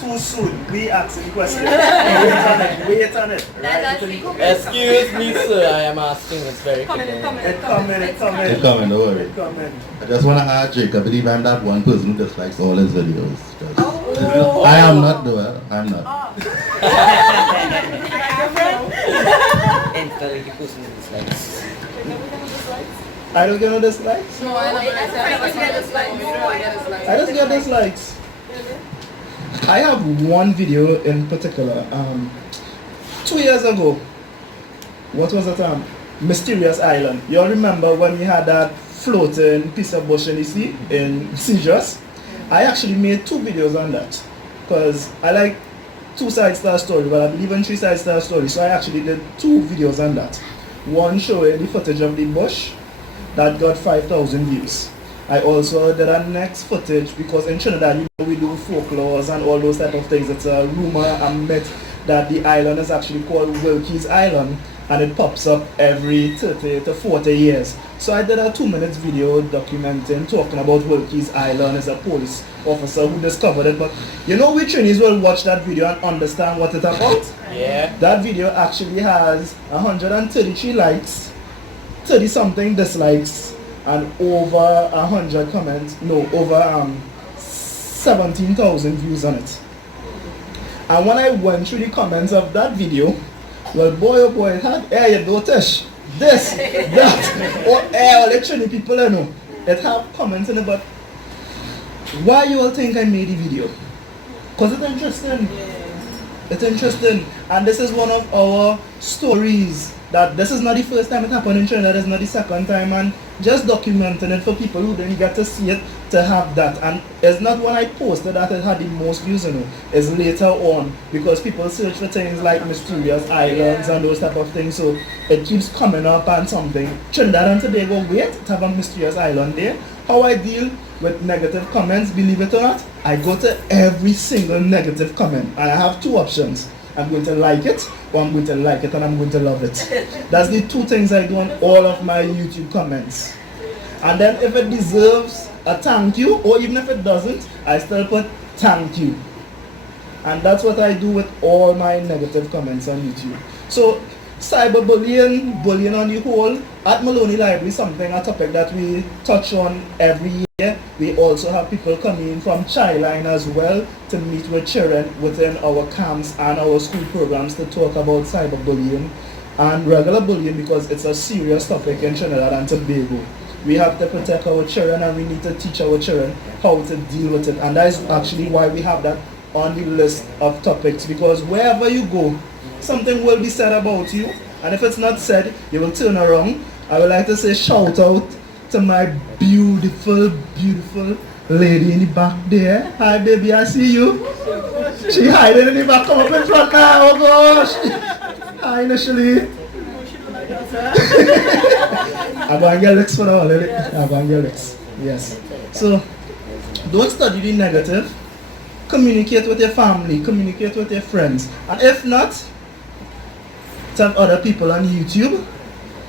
Too soon. We asking the question. Wait on it. Right? excuse me sir, I am asking, it's very quick. It coming, don't worry. It coming. I just want to add, Jake, I believe I'm that one person who dislikes all his videos. I am not though. I'm not. Instantly posting the dislikes. I don't get no dislikes. No, I never get dislikes. I just get dislikes. I have one video in particular. 2 years ago. What was it? Mysterious Island. You all remember when we had that floating piece of bush in the sea in Seizures? I actually made 2 videos on that. Because I like 2 sides to a story, but I believe in 3 sides to a story. So I actually did 2 videos on that. One showing the footage of the bush that got 5,000 views. I also did a next footage because in Trinidad, you know, we do folklores and all those type of things. It's a rumor and myth that the island is actually called Wilkie's Island, and it pops up every 30 to 40 years. So I did a 2-minute video documenting, talking about Wilkie's Island as a police officer who discovered it. But you know, we Trinis will watch that video and understand what it's about. Yeah. That video actually has 133 likes, 30 something dislikes, and over 100 comments, no, over 17,000 views on it. And when I went through the comments of that video, well, boy, oh boy, it had air, you dotish, this, that, or air, literally people, you know, it have comments in it, but why you all think I made the video? Because it's interesting. It's interesting, and this is one of our stories. That this is not the first time it happened in Trinidad, it's not the second time, and just documenting it for people who didn't get to see it to have that. And it's not when I posted that it had the most views, you know, it's later on because people search for things like mysterious islands and those type of things, so it keeps coming up and something. Trinidad and Tobago, wait, to have a mysterious island there. How I deal with negative comments, believe it or not, I go to every single negative comment and I have 2 options. I'm going to like it, or I'm going to like it and I'm going to love it. That's the 2 things I do on all of my YouTube comments. And then if it deserves a thank you, or even if it doesn't, I still put thank you. And that's what I do with all my negative comments on YouTube. So cyberbullying, bullying on the whole, at Maloney Library, a topic that we touch on every year. We also have people coming from Childline as well to meet with children within our camps and our school programs to talk about cyberbullying and regular bullying, because it's a serious topic in Trinidad and Tobago. We have to protect our children and we need to teach our children how to deal with it, and that is actually why we have that on the list of topics, because wherever you go, something will be said about you, and if it's not said, you will turn around. I would like to say shout out to my beautiful lady in the back there. Hi baby, I see you. She hiding in the back, come up in front now, oh gosh. Hi initially. I'm going to get licks for all, I'm going to get licks. Yes. So, don't study the negative. Communicate with your family, communicate with your friends. And if not, tell other people on YouTube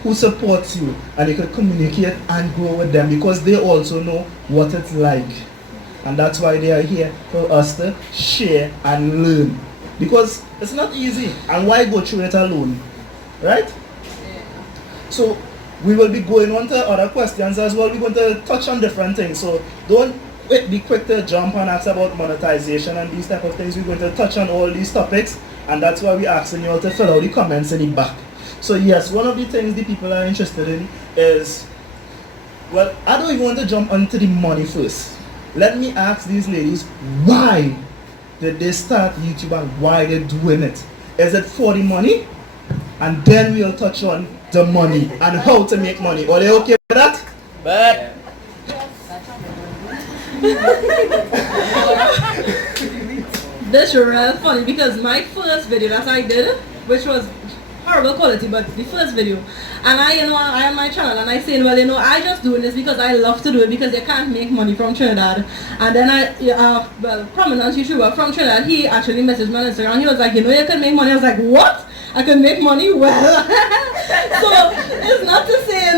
who support you, and you can communicate and grow with them, because they also know what it's like. And that's why they are here for us to share and learn. Because it's not easy, and why go through it alone? Right? So we will be going on to other questions as well. We're going to touch on different things. So don't be quick to jump and ask about monetization and these type of things. We're going to touch on all these topics, and that's why we're asking you all to fill out the comments in the back. So yes, one of the things the people are interested in is, well, I don't even want to jump onto the money first. Let me ask these ladies, why did they start YouTube and why they're doing it? Is it for the money? And then we'll touch on the money and how to make money. Are they okay with that? But This is real funny because my first video that I did, which was horrible quality, but the first video, and I on my channel and I saying, well, I just doing this because I love to do it, because you can't make money from Trinidad. And then prominent YouTuber from Trinidad, he actually messaged me on Instagram. He was like, you can make money. I was like, what? I can make money? Well, so it's not to say,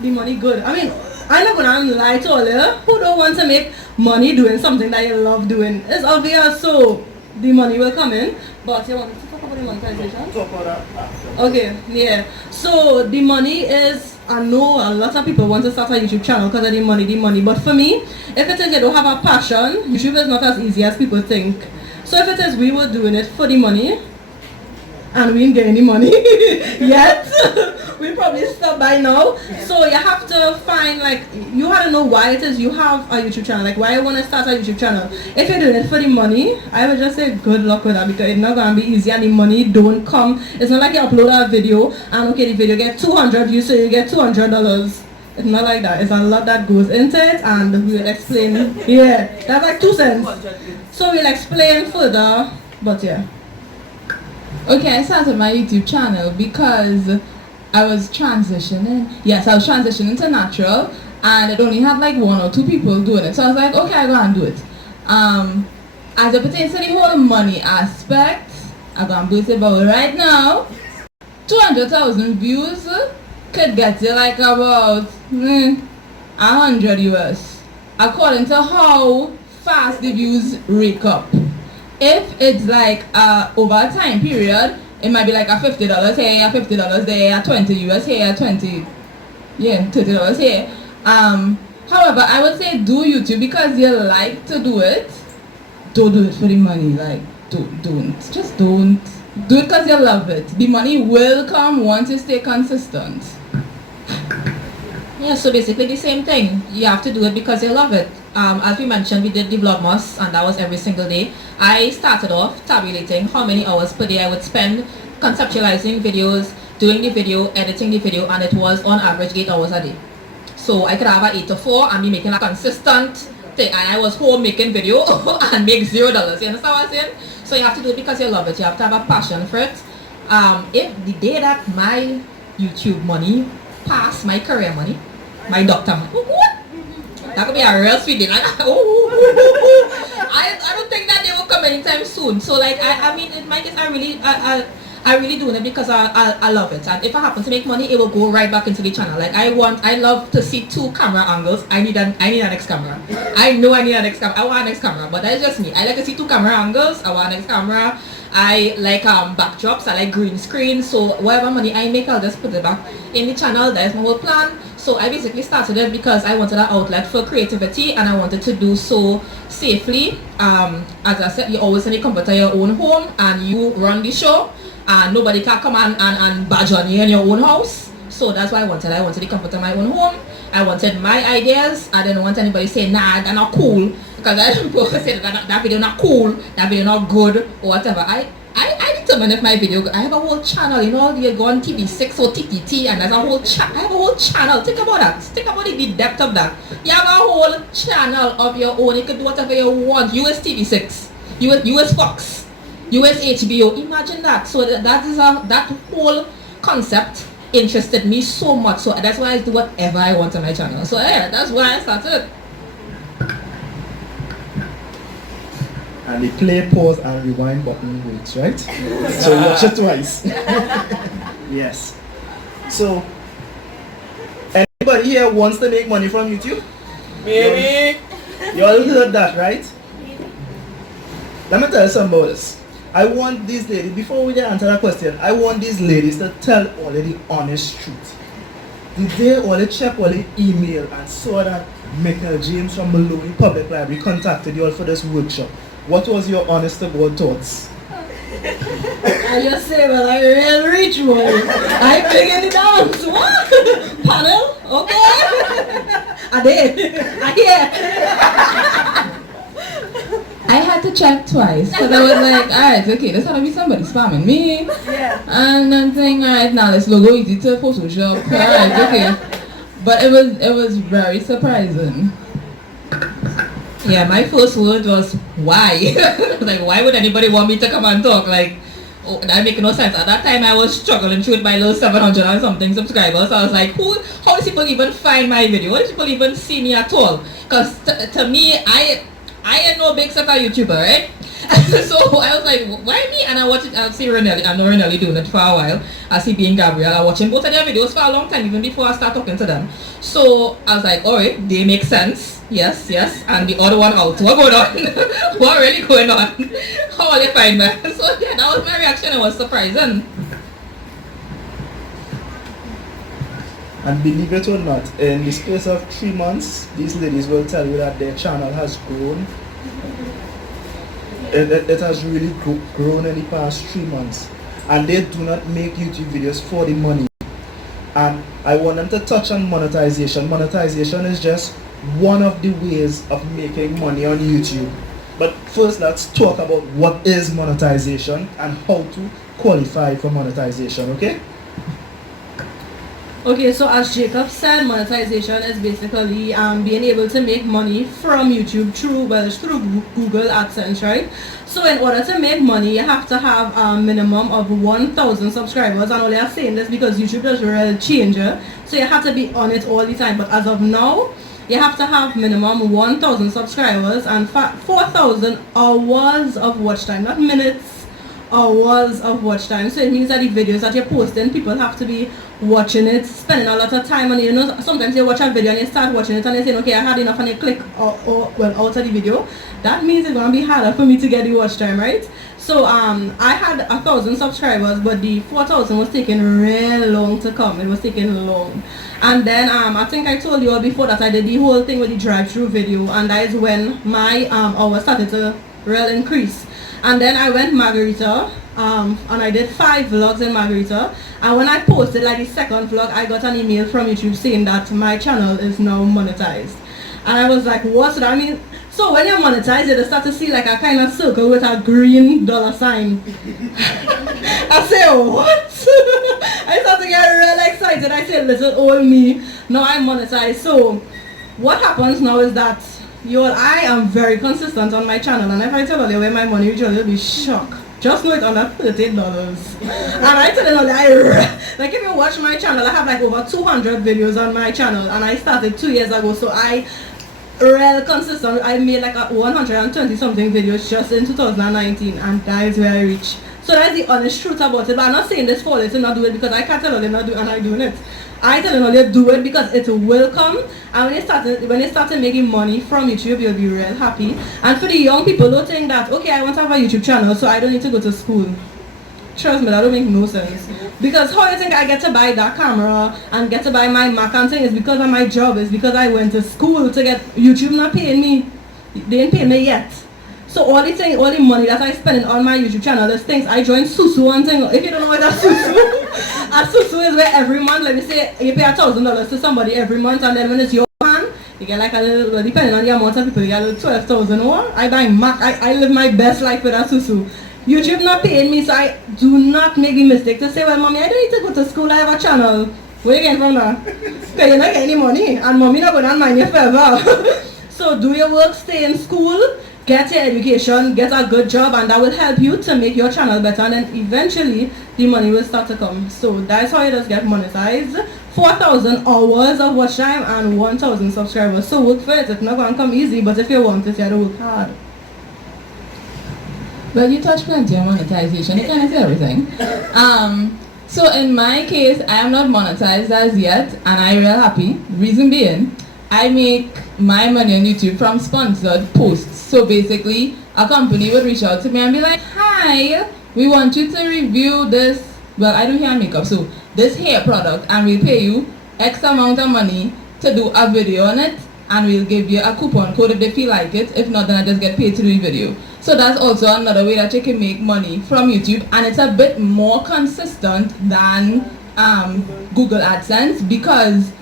the money good. I mean, I'm not gonna lie to all you who don't want to make money doing something that you love doing. It's obvious, so the money will come in. But you want to talk about the monetization? Talk about that after. Okay, yeah. So the money is, I know a lot of people want to start a YouTube channel because of the money. But for me, if it is you don't have a passion, YouTube is not as easy as people think. So if it is we were doing it for the money, and we ain't getting any money yet, we probably stop by now. So you have to find, you have to know why it is you have a YouTube channel, why you want to start a YouTube channel. If you're doing it for the money, I would just say good luck with that, because it's not going to be easy and the money don't come. It's not like you upload a video and okay, the video get 200 views, so you get $200. It's not like that. It's a lot that goes into it, and we'll explain. Yeah, that's like 2 cents. So we'll explain further, but yeah. Okay, I started my YouTube channel because I was transitioning. Yes, I was transitioning to natural, and it only had 1 or 2 people doing it. So I was like, okay, I go and do it. As it pertains to the whole money aspect, I'm going to boost it about right now. 200,000 views could get you about 100 US, according to how fast the views rake up. If it's over a time period, it might be a $50 here, $50 there, 20 US here, 20, $30 here. However, I would say do YouTube because you like to do it. Don't do it for the money. Just don't. Do it because you love it. The money will come once you stay consistent. Yeah, so basically the same thing. You have to do it because you love it. As we mentioned, we did the Vlogmas, and that was every single day. I started off tabulating how many hours per day I would spend conceptualizing videos, doing the video, editing the video, and it was on average 8 hours a day. So I could have an 8 to 4 and be making a consistent thing, and I was home making video and make $0. You understand what I'm saying? So you have to do it because you love it. You have to have a passion for it. If the day that my YouTube money passed my career money, my doctor money, what? That could be a real feeling. I don't think that they will come anytime soon. So I mean, it might just a I really doing it because I love it, and if I happen to make money, it will go right back into the channel. Like I love to see 2 camera angles. I need an next camera. I know I need a next camera. I want a next camera, but that's just me. I like to see 2 camera angles. I want a next camera. I like backdrops. I like green screen. So whatever money I make, I'll just put it back in the channel. That is my whole plan. So I basically started it because I wanted an outlet for creativity, and I wanted to do so safely. As I said, you always in the comfort of your own home, and you run the show, and nobody can come and badge on you in your own house. So that's what I wanted. I wanted the comfort of my own home. I wanted my ideas. I didn't want anybody saying, nah, they're not cool, because I don't say that video not cool, that video not good, or whatever. I determine if my video, I have a whole channel, you know, you go on TV6 or TTT, and there's a whole I have a whole channel. Think about that. Think about the depth of that. You have a whole channel of your own. You can do whatever you want. US TV6, US Fox, US HBO. Imagine that. So that whole concept interested me so much. So that's why I do whatever I want on my channel. So yeah, that's why I started. And the play, pause, and rewind button works, right? So watch it twice. Yes. So, anybody here wants to make money from YouTube? Maybe. You all heard that, right? Let me tell you something about this. I want these ladies, before we answer that question, I want these ladies to tell all the honest truth. Did they all check all the email and saw that Michael James from Maloney Public Library contacted you all for this workshop? What was your honest to God thoughts? I just say, well, I real rich one. I bring it down. What? Panel? Okay. I did. I hear. I had to check twice because I was like, alright, okay, there's gonna be somebody spamming me. Yeah. And then saying, alright, now this logo easy to Photoshop. Alright, okay. But it was very surprising. Yeah, my first word was why. Like, why would anybody want me to come and talk? Like, oh, that make no sense. At that time, I was struggling through my little 700 and something subscribers. So I was like, how do people even find my video? How do people even see me at all? Because to me, I am no big sucker YouTuber, right? So I was like, why me? And I watch it, I see Renelli. I know Renelli doing it for a while. I see being Gabriel. I watching both of their videos for a long time, even before I start talking to them. So I was like, alright, they make sense. Yes. And the other one out. What going on? What really going on? How will they find me? So yeah, that was my reaction. It was surprising. And believe it or not, in the space of 3 months, these ladies will tell you that their channel has grown. It has really grown in the past 3 months. And they do not make YouTube videos for the money. And I want them to touch on monetization. Monetization is just one of the ways of making money on YouTube. But first, let's talk about what is monetization and how to qualify for monetization, okay? Okay, so as Jacob said, monetization is basically being able to make money from YouTube through Google AdSense, right? So in order to make money, you have to have a minimum of 1,000 subscribers. And only I'm saying this because YouTube is a real changer. So you have to be on it all the time. But as of now, you have to have minimum 1,000 subscribers and 4,000 hours of watch time, not minutes, hours of watch time. So it means that the videos that you're posting, people have to be watching it, spending a lot of time on it. You know, sometimes you watch a video and you start watching it and you say, okay, I had enough, and you click out of the video. That means it's going to be harder for me to get the watch time, right? So I had 1,000 subscribers, but the 4,000 was taking real long to come. It was taking long. And then I think I told you all before that I did the whole thing with the drive-through video, and that is when my hours started to real increase. And then I went Margarita, and I did 5 vlogs in Margarita. And when I posted like the second vlog, I got an email from YouTube saying that my channel is now monetized. And I was like, what? So that mean? So when you're monetized, you start to see like a kind of circle with a green dollar sign. I say, what? I start to get real excited. I say, little old me, now I'm monetized. So what happens now is that I am very consistent on my channel, and if I tell you where my money usually will be shocked. Just know it under $13. And I tell you, like if you watch my channel, I have like over 200 videos on my channel, and I started 2 years ago, so I real consistent. I made like 120 something videos just in 2019, and that is where I reached So that's the honest truth about it. But I'm not saying this for them to not do it because I can't tell them not do it and I'm doing it. I tell them they do it because it will come, and when they started making money from YouTube, you'll be real happy. And for the young people who think that, okay, I want to have a YouTube channel, so I don't need to go to school. Trust me, that don't make no sense. Because how you think I get to buy that camera and get to buy my Mac and thing is because of my job, is because I went to school to get YouTube not paying me. They didn't pay me yet. So all the money that I spending on my YouTube channel is things I joined Susu and thing. If you don't know what that's Susu, a Susu is where every month, let me say, you pay $1,000 to somebody every month, and then when it's your hand, you get like a little, depending on the amount of people, you get a little 12,000 or I buy Mac. I live my best life with a Susu. YouTube not paying me, so I do not make the mistake to say, well, mommy, I don't need to go to school, I have a channel. Where you getting from that? Because you're not getting any money, and mommy not going to mind you forever. So do your work, stay in school, get your education, get a good job, and that will help you to make your channel better, and then eventually the money will start to come. So that's how you just get monetized. 4,000 hours of watch time and 1,000 subscribers. So work for it. It's not going to come easy, but if you want it, you have to work hard. Well, you touch plenty on monetization. You kind of see everything. So in my case, I am not monetized as yet, and I'm real happy. Reason being, I make my money on YouTube from sponsored posts. So basically, a company would reach out to me and be like, hi, we want you to review this, well, I do hair and makeup, so this hair product, and we'll pay you X amount of money to do a video on it, and we'll give you a coupon code if they feel like it. If not, then I just get paid to do the video. So that's also another way that you can make money from YouTube, and it's a bit more consistent than Google AdSense, because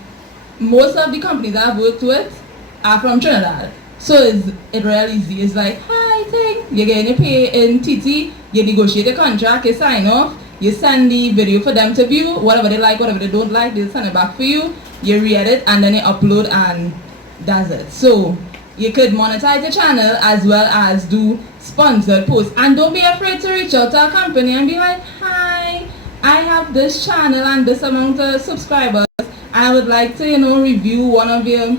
most of the companies I've worked with are from Trinidad. So it's real easy. It's like, hi, thing, you're getting your pay in TT, you negotiate a contract, you sign off, you send the video for them to view, whatever they like, whatever they don't like, they'll send it back for you, you read it, and then you upload, and that's it. So you could monetize the channel as well as do sponsored posts. And don't be afraid to reach out to a company and be like, hi, I have this channel and this amount of subscribers. I would like to, review one of your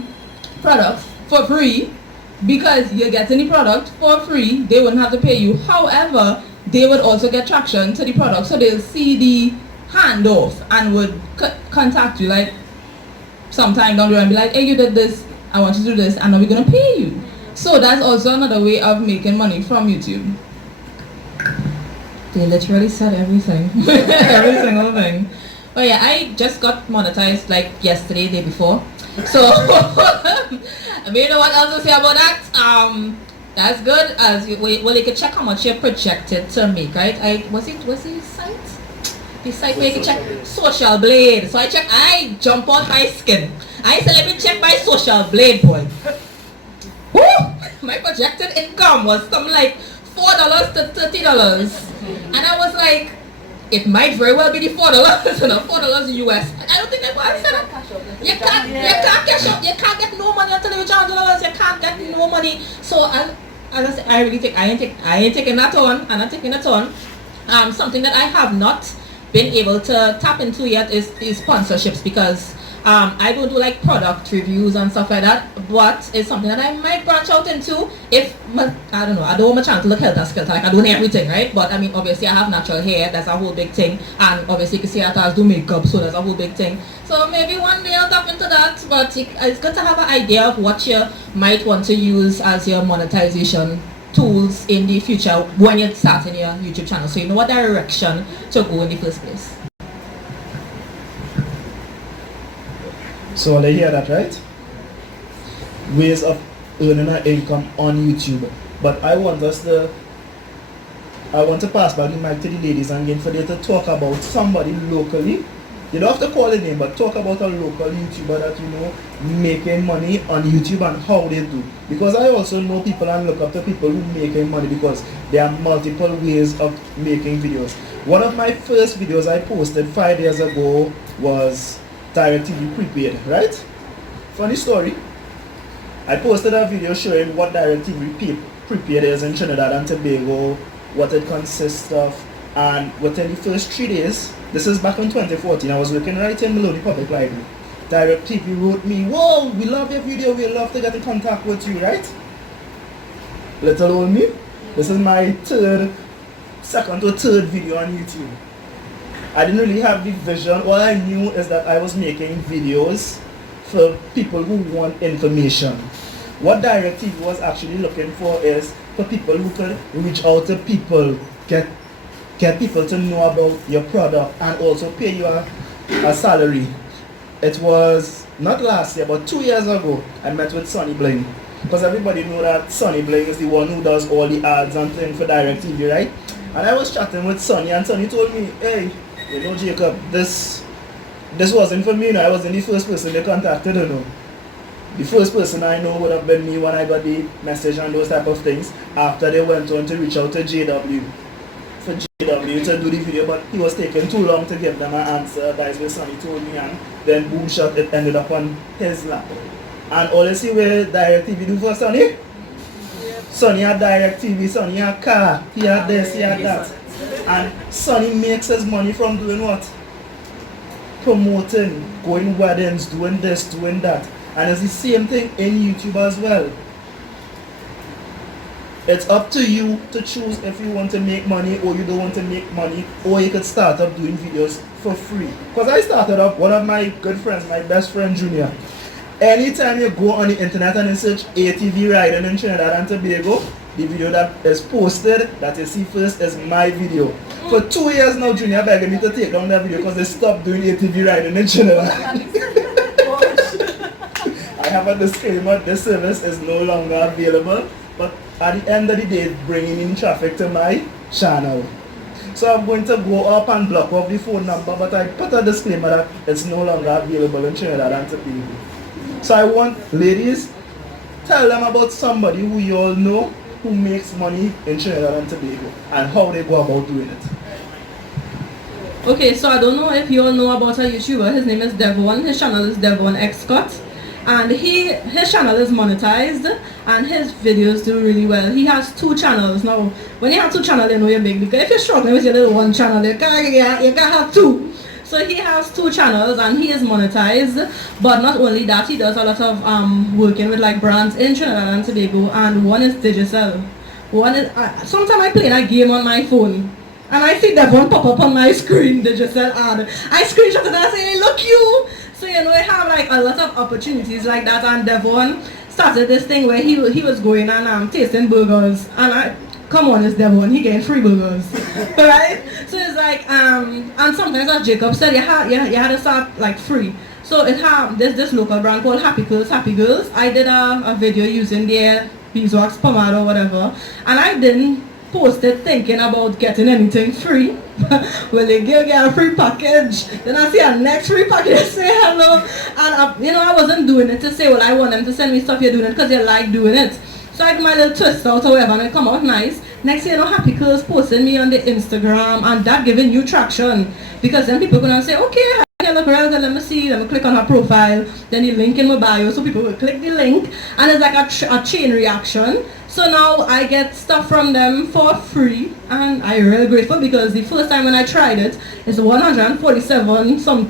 products for free, because you're getting the product for free. They wouldn't have to pay you. However, they would also get traction to the product. So they'll see the handoff and would contact you like sometime down the road and be like, hey, you did this, I want you to do this, and are we going to pay you? So that's also another way of making money from YouTube. They literally said everything. Every single thing. But yeah, I just got monetized like yesterday, day before. So, I mean, you know what else to say about that? That's good. Well, you can check how much you're projected to make, right? What's the site? The site where you can check Social Blade. So I jump on my skin. I said, let me check my Social Blade, boy. Woo! My projected income was something like $4 to $30. And I was like, it might very well be the $4, $4 US. I don't think that's what I said. You can't cash out. You can't get no money until you charge $100. You can't get no money. So as I said, I really think I ain't taking that on. I'm not taking that on. Something that I have not been able to tap into yet is sponsorships, because I don't do like product reviews and stuff like that, but it's something that I might branch out into if, I don't know, I don't want my channel to look health and skeleton, like I do everything, right? But I mean, obviously I have natural hair, that's a whole big thing, and obviously you can see I do makeup, so that's a whole big thing. So maybe one day I'll tap into that, but it's good to have an idea of what you might want to use as your monetization tools in the future when you're starting your YouTube channel, so you know what direction to go in the first place. So they hear that, right? Ways of earning an income on YouTube. But I want to pass back the mic to the ladies and again for them to talk about somebody locally. You don't have to call a name, but talk about a local YouTuber that making money on YouTube and how they do. Because I also know people and look up to people who making money, because there are multiple ways of making videos. One of my first videos I posted 5 years ago was DirecTV prepaid, right? Funny story. I posted a video showing what DirecTV prepaid is in Trinidad and Tobago, what it consists of, and within the first 3 days, this is back in 2014, I was working right in Maloney Public Library. DirecTV wrote me, whoa, we love your video, we love to get in contact with you, right? Little old me, this is my third second or third video on YouTube. I didn't really have the vision. All I knew is that I was making videos for people who want information. What DirecTV was actually looking for is for people who could reach out to people, get people to know about your product and also pay you a salary. It was not last year, but 2 years ago, I met with Sonny Bling. Because everybody know that Sonny Bling is the one who does all the ads and things for DirecTV, right? And I was chatting with Sonny, and Sonny told me, hey, you know, Jacob, this wasn't for me, you know. I wasn't the first person they contacted, you know. The first person I know would have been me when I got the message and those type of things, after they went on to reach out to JW. For JW to do the video, but he was taking too long to give them an answer. That's what Sonny told me, and then boom shot, it ended up on his lap. And all you see where DirecTV do for Sonny? Yep. Sonny had DirecTV, Sonny had car, he had this, he had that. And Sonny makes his money from doing what? Promoting, going weddings, doing this, doing that. And it's the same thing in YouTube as well. It's up to you to choose if you want to make money or you don't want to make money, or you could start up doing videos for free. Because I started up, one of my good friends, my best friend Junior, anytime you go on the internet and you search ATV riding in Trinidad and Tobago, the video that is posted, that you see first, is my video. For 2 years now, Junior begging me to take down that video because they stopped doing ATV riding in Trinidad. I have a disclaimer, this service is no longer available, but at the end of the day, it's bringing in traffic to my channel. So I'm going to go up and block off the phone number, but I put a disclaimer that it's no longer available in Trinidad and Tobago. So I want ladies, tell them about somebody who you all know who makes money in Trinidad and Tobago and how they go about doing it. Okay, so I don't know if you all know about a YouTuber. His name is Devon. His channel is Devon X Scott. And his channel is monetized and his videos do really well. He has 2 channels. Now, when you have 2 channels, you know you're big, because if you're struggling with your little one channel, you can't have 2. So he has 2 channels and he is monetized. But not only that, he does a lot of working with like brands in Trinidad and Tobago, and one is digital. One is sometimes I play a game on my phone and I see that one pop up on my screen, digital ad. I screenshot it and I say, hey, look you! So you know, I have like a lot of opportunities like that, and Devon started this thing where he was going and tasting burgers, and come on, it's Devon, he getting free burgers, right? So it's like and sometimes, as Jacob said, you had to start like free. So it had this local brand called Happy Girls. I did a video using their beeswax pomade or whatever, and I didn't post it thinking about getting anything free. Well, they give you a free package, then I see a next free package, say hello, and you know, I wasn't doing it to say, well, I want them to send me stuff, you're doing it because you like doing it. So I do my little twist out or whatever, and it come out nice. Next thing you know, Happy Girls posting me on the Instagram, and that giving you traction, because then people gonna say, okay, look around, let me see, let me click on her profile, then the link in my bio, so people will click the link, and it's like a chain reaction. So now I get stuff from them for free, and I'm really grateful, because the first time when I tried it, it's $147 some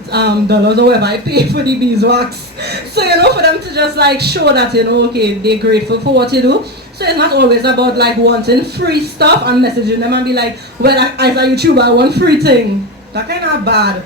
dollars or whatever I paid for the beeswax. So you know, for them to just like show that, you know, okay, they're grateful for what you do. So it's not always about like wanting free stuff and messaging them and be like, well, as a YouTuber, I want free thing. That kind of bad.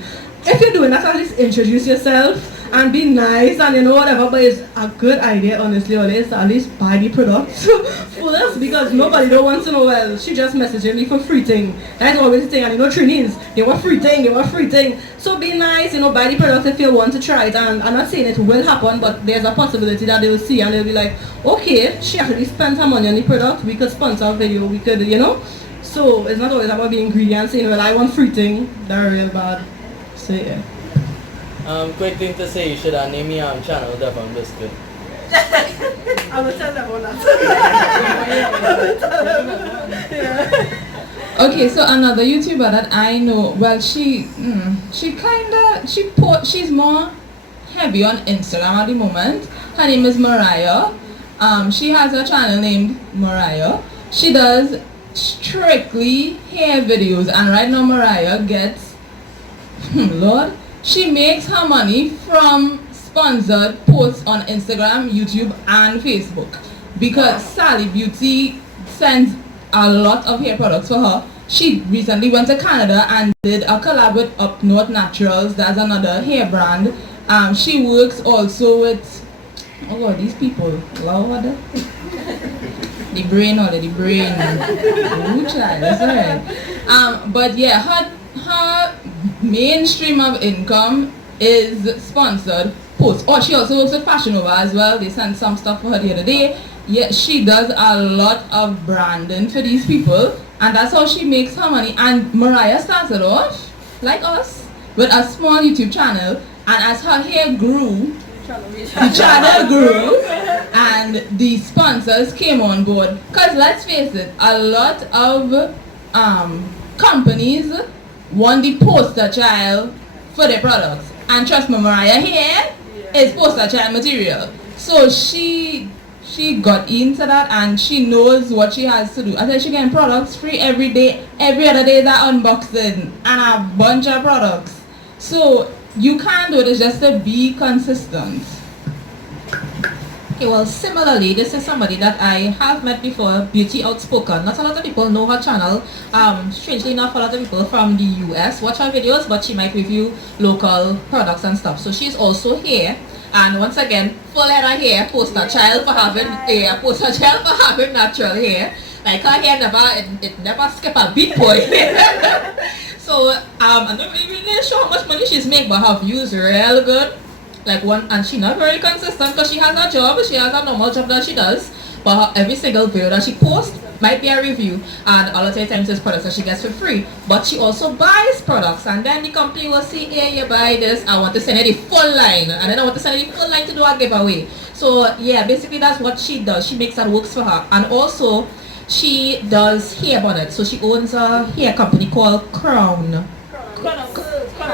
If you're doing that, at least introduce yourself and be nice and you know whatever, but it's a good idea, honestly, always at least buy the product first, because nobody don't want to know, well, she just messaging me for free thing. That's always the thing, and you know, Trinis, they want free thing. So be nice, you know, buy the product if you want to try it, and I'm not saying it will happen, but there's a possibility that they will see and they'll be like, okay, she actually spent her money on the product, we could sponsor a video, we could, you know. So it's not always about being greedy and saying, well, I want free thing. That's real bad. So yeah. Quick thing to say, you should have named your channel Devon Biscuit. I will tell them all that. Okay, so another YouTuber that I know, well, she's more heavy on Instagram at the moment. Her name is Mariah. She has a channel named Mariah. She does strictly hair videos, and right now Mariah gets, Lord, she makes her money from sponsored posts on Instagram, YouTube, and Facebook, because Sally Beauty sends a lot of hair products for her, she recently went to Canada and did a collab with Up North Naturals. That's another hair brand. She works also with, oh God, these people, Lord. The brain. Ooh, child, that's alright. But yeah, her main stream of income is sponsored posts. Oh, she also works with Fashion Nova as well. They sent some stuff for her the other day. Yeah, she does a lot of branding for these people, and that's how she makes her money. And Mariah started off, like us, with a small YouTube channel, and as her hair grew, the channel grew and the sponsors came on board. Because let's face it, a lot of companies want the poster child for their products. And trust me, Mariah here is poster child material. So she got into that and she knows what she has to do. I said she getting products free every day. Every other day that unboxing and a bunch of products. So you can't do it, it's just to be consistent. Okay, well, similarly, this is somebody that I have met before, Beauty Outspoken. Not a lot of people know her channel. Strangely enough, a lot of people from the US watch her videos, but she might review local products and stuff. So she's also here. And once again, full head of hair, poster child for having hair, poster child for having natural hair. Like her hair never skip a beat, boy. So I'm not really sure how much money she's made, but her views real good. Like one, and she's not very consistent because she has a job, she has a normal job that she does. But every single video that she posts might be a review, and all of the times it's products that she gets for free. But she also buys products, and then the company will say, hey, you buy this, I want to send you the full line, and then I want to send you the full line to do a giveaway. So yeah, basically that's what she does. She makes that works for her. And also she does hair bonnets. So she owns a hair company called Crown.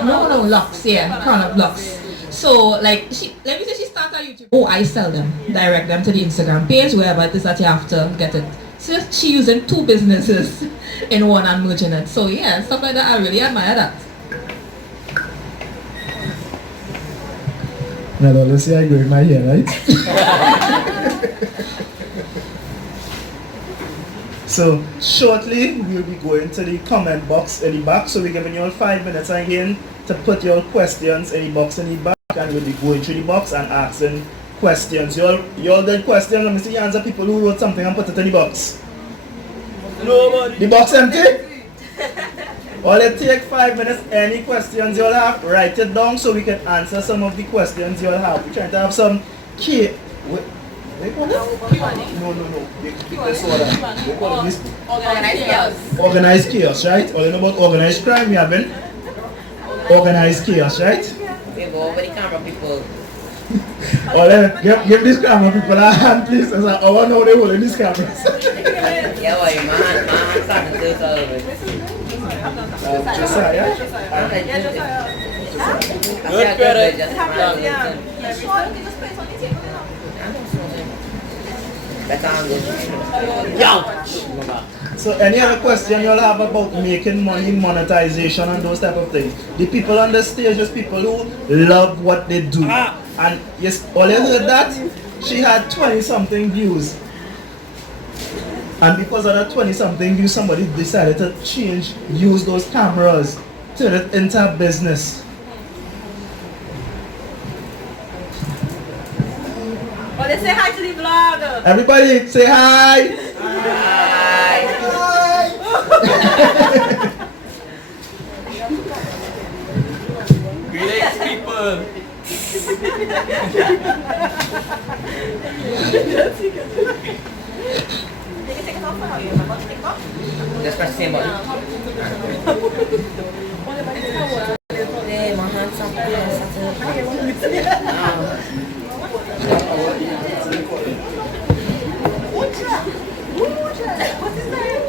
No, Locks, yeah, Crown of Locks. So like let me say she started YouTube. Oh, I sell them, direct them to the Instagram page, wherever it is that you have to get it. So she using two businesses in one and merging it. So yeah, stuff like that, I really admire that. Now let's see I go in my hair, right? So shortly we'll be going to the comment box in the back. So we're giving you all 5 minutes again to put your questions in the box in the back, and we'll be going through the box and asking questions. You all did questions. Let me see the hands of people who wrote something and put it in the box. Nobody. The box empty? All it take 5 minutes. Any questions you all have, write it down so we can answer some of the questions you all have. We're trying to have some key. They call it? No. This order. Organized chaos. Organized chaos, right? All you know about organized crime, we have been organized chaos, right? We go over the camera, people. Give this camera people a hand, please. I want to know they holding these cameras. Yeah, boy, man, starting to do it all of it. Josiah? Good credit. So any other question you all have about making money, monetization and those type of things? The people on the stage is people who love what they do. And yes, all you heard that? She had 20 something views. And because of that 20 something views, somebody decided to use those cameras, turn it into a business. Oh, let's say hi to the vlog. Everybody say hi. Hi. Greetings, people. Just press the same button. Hey, my hand's up What's his name?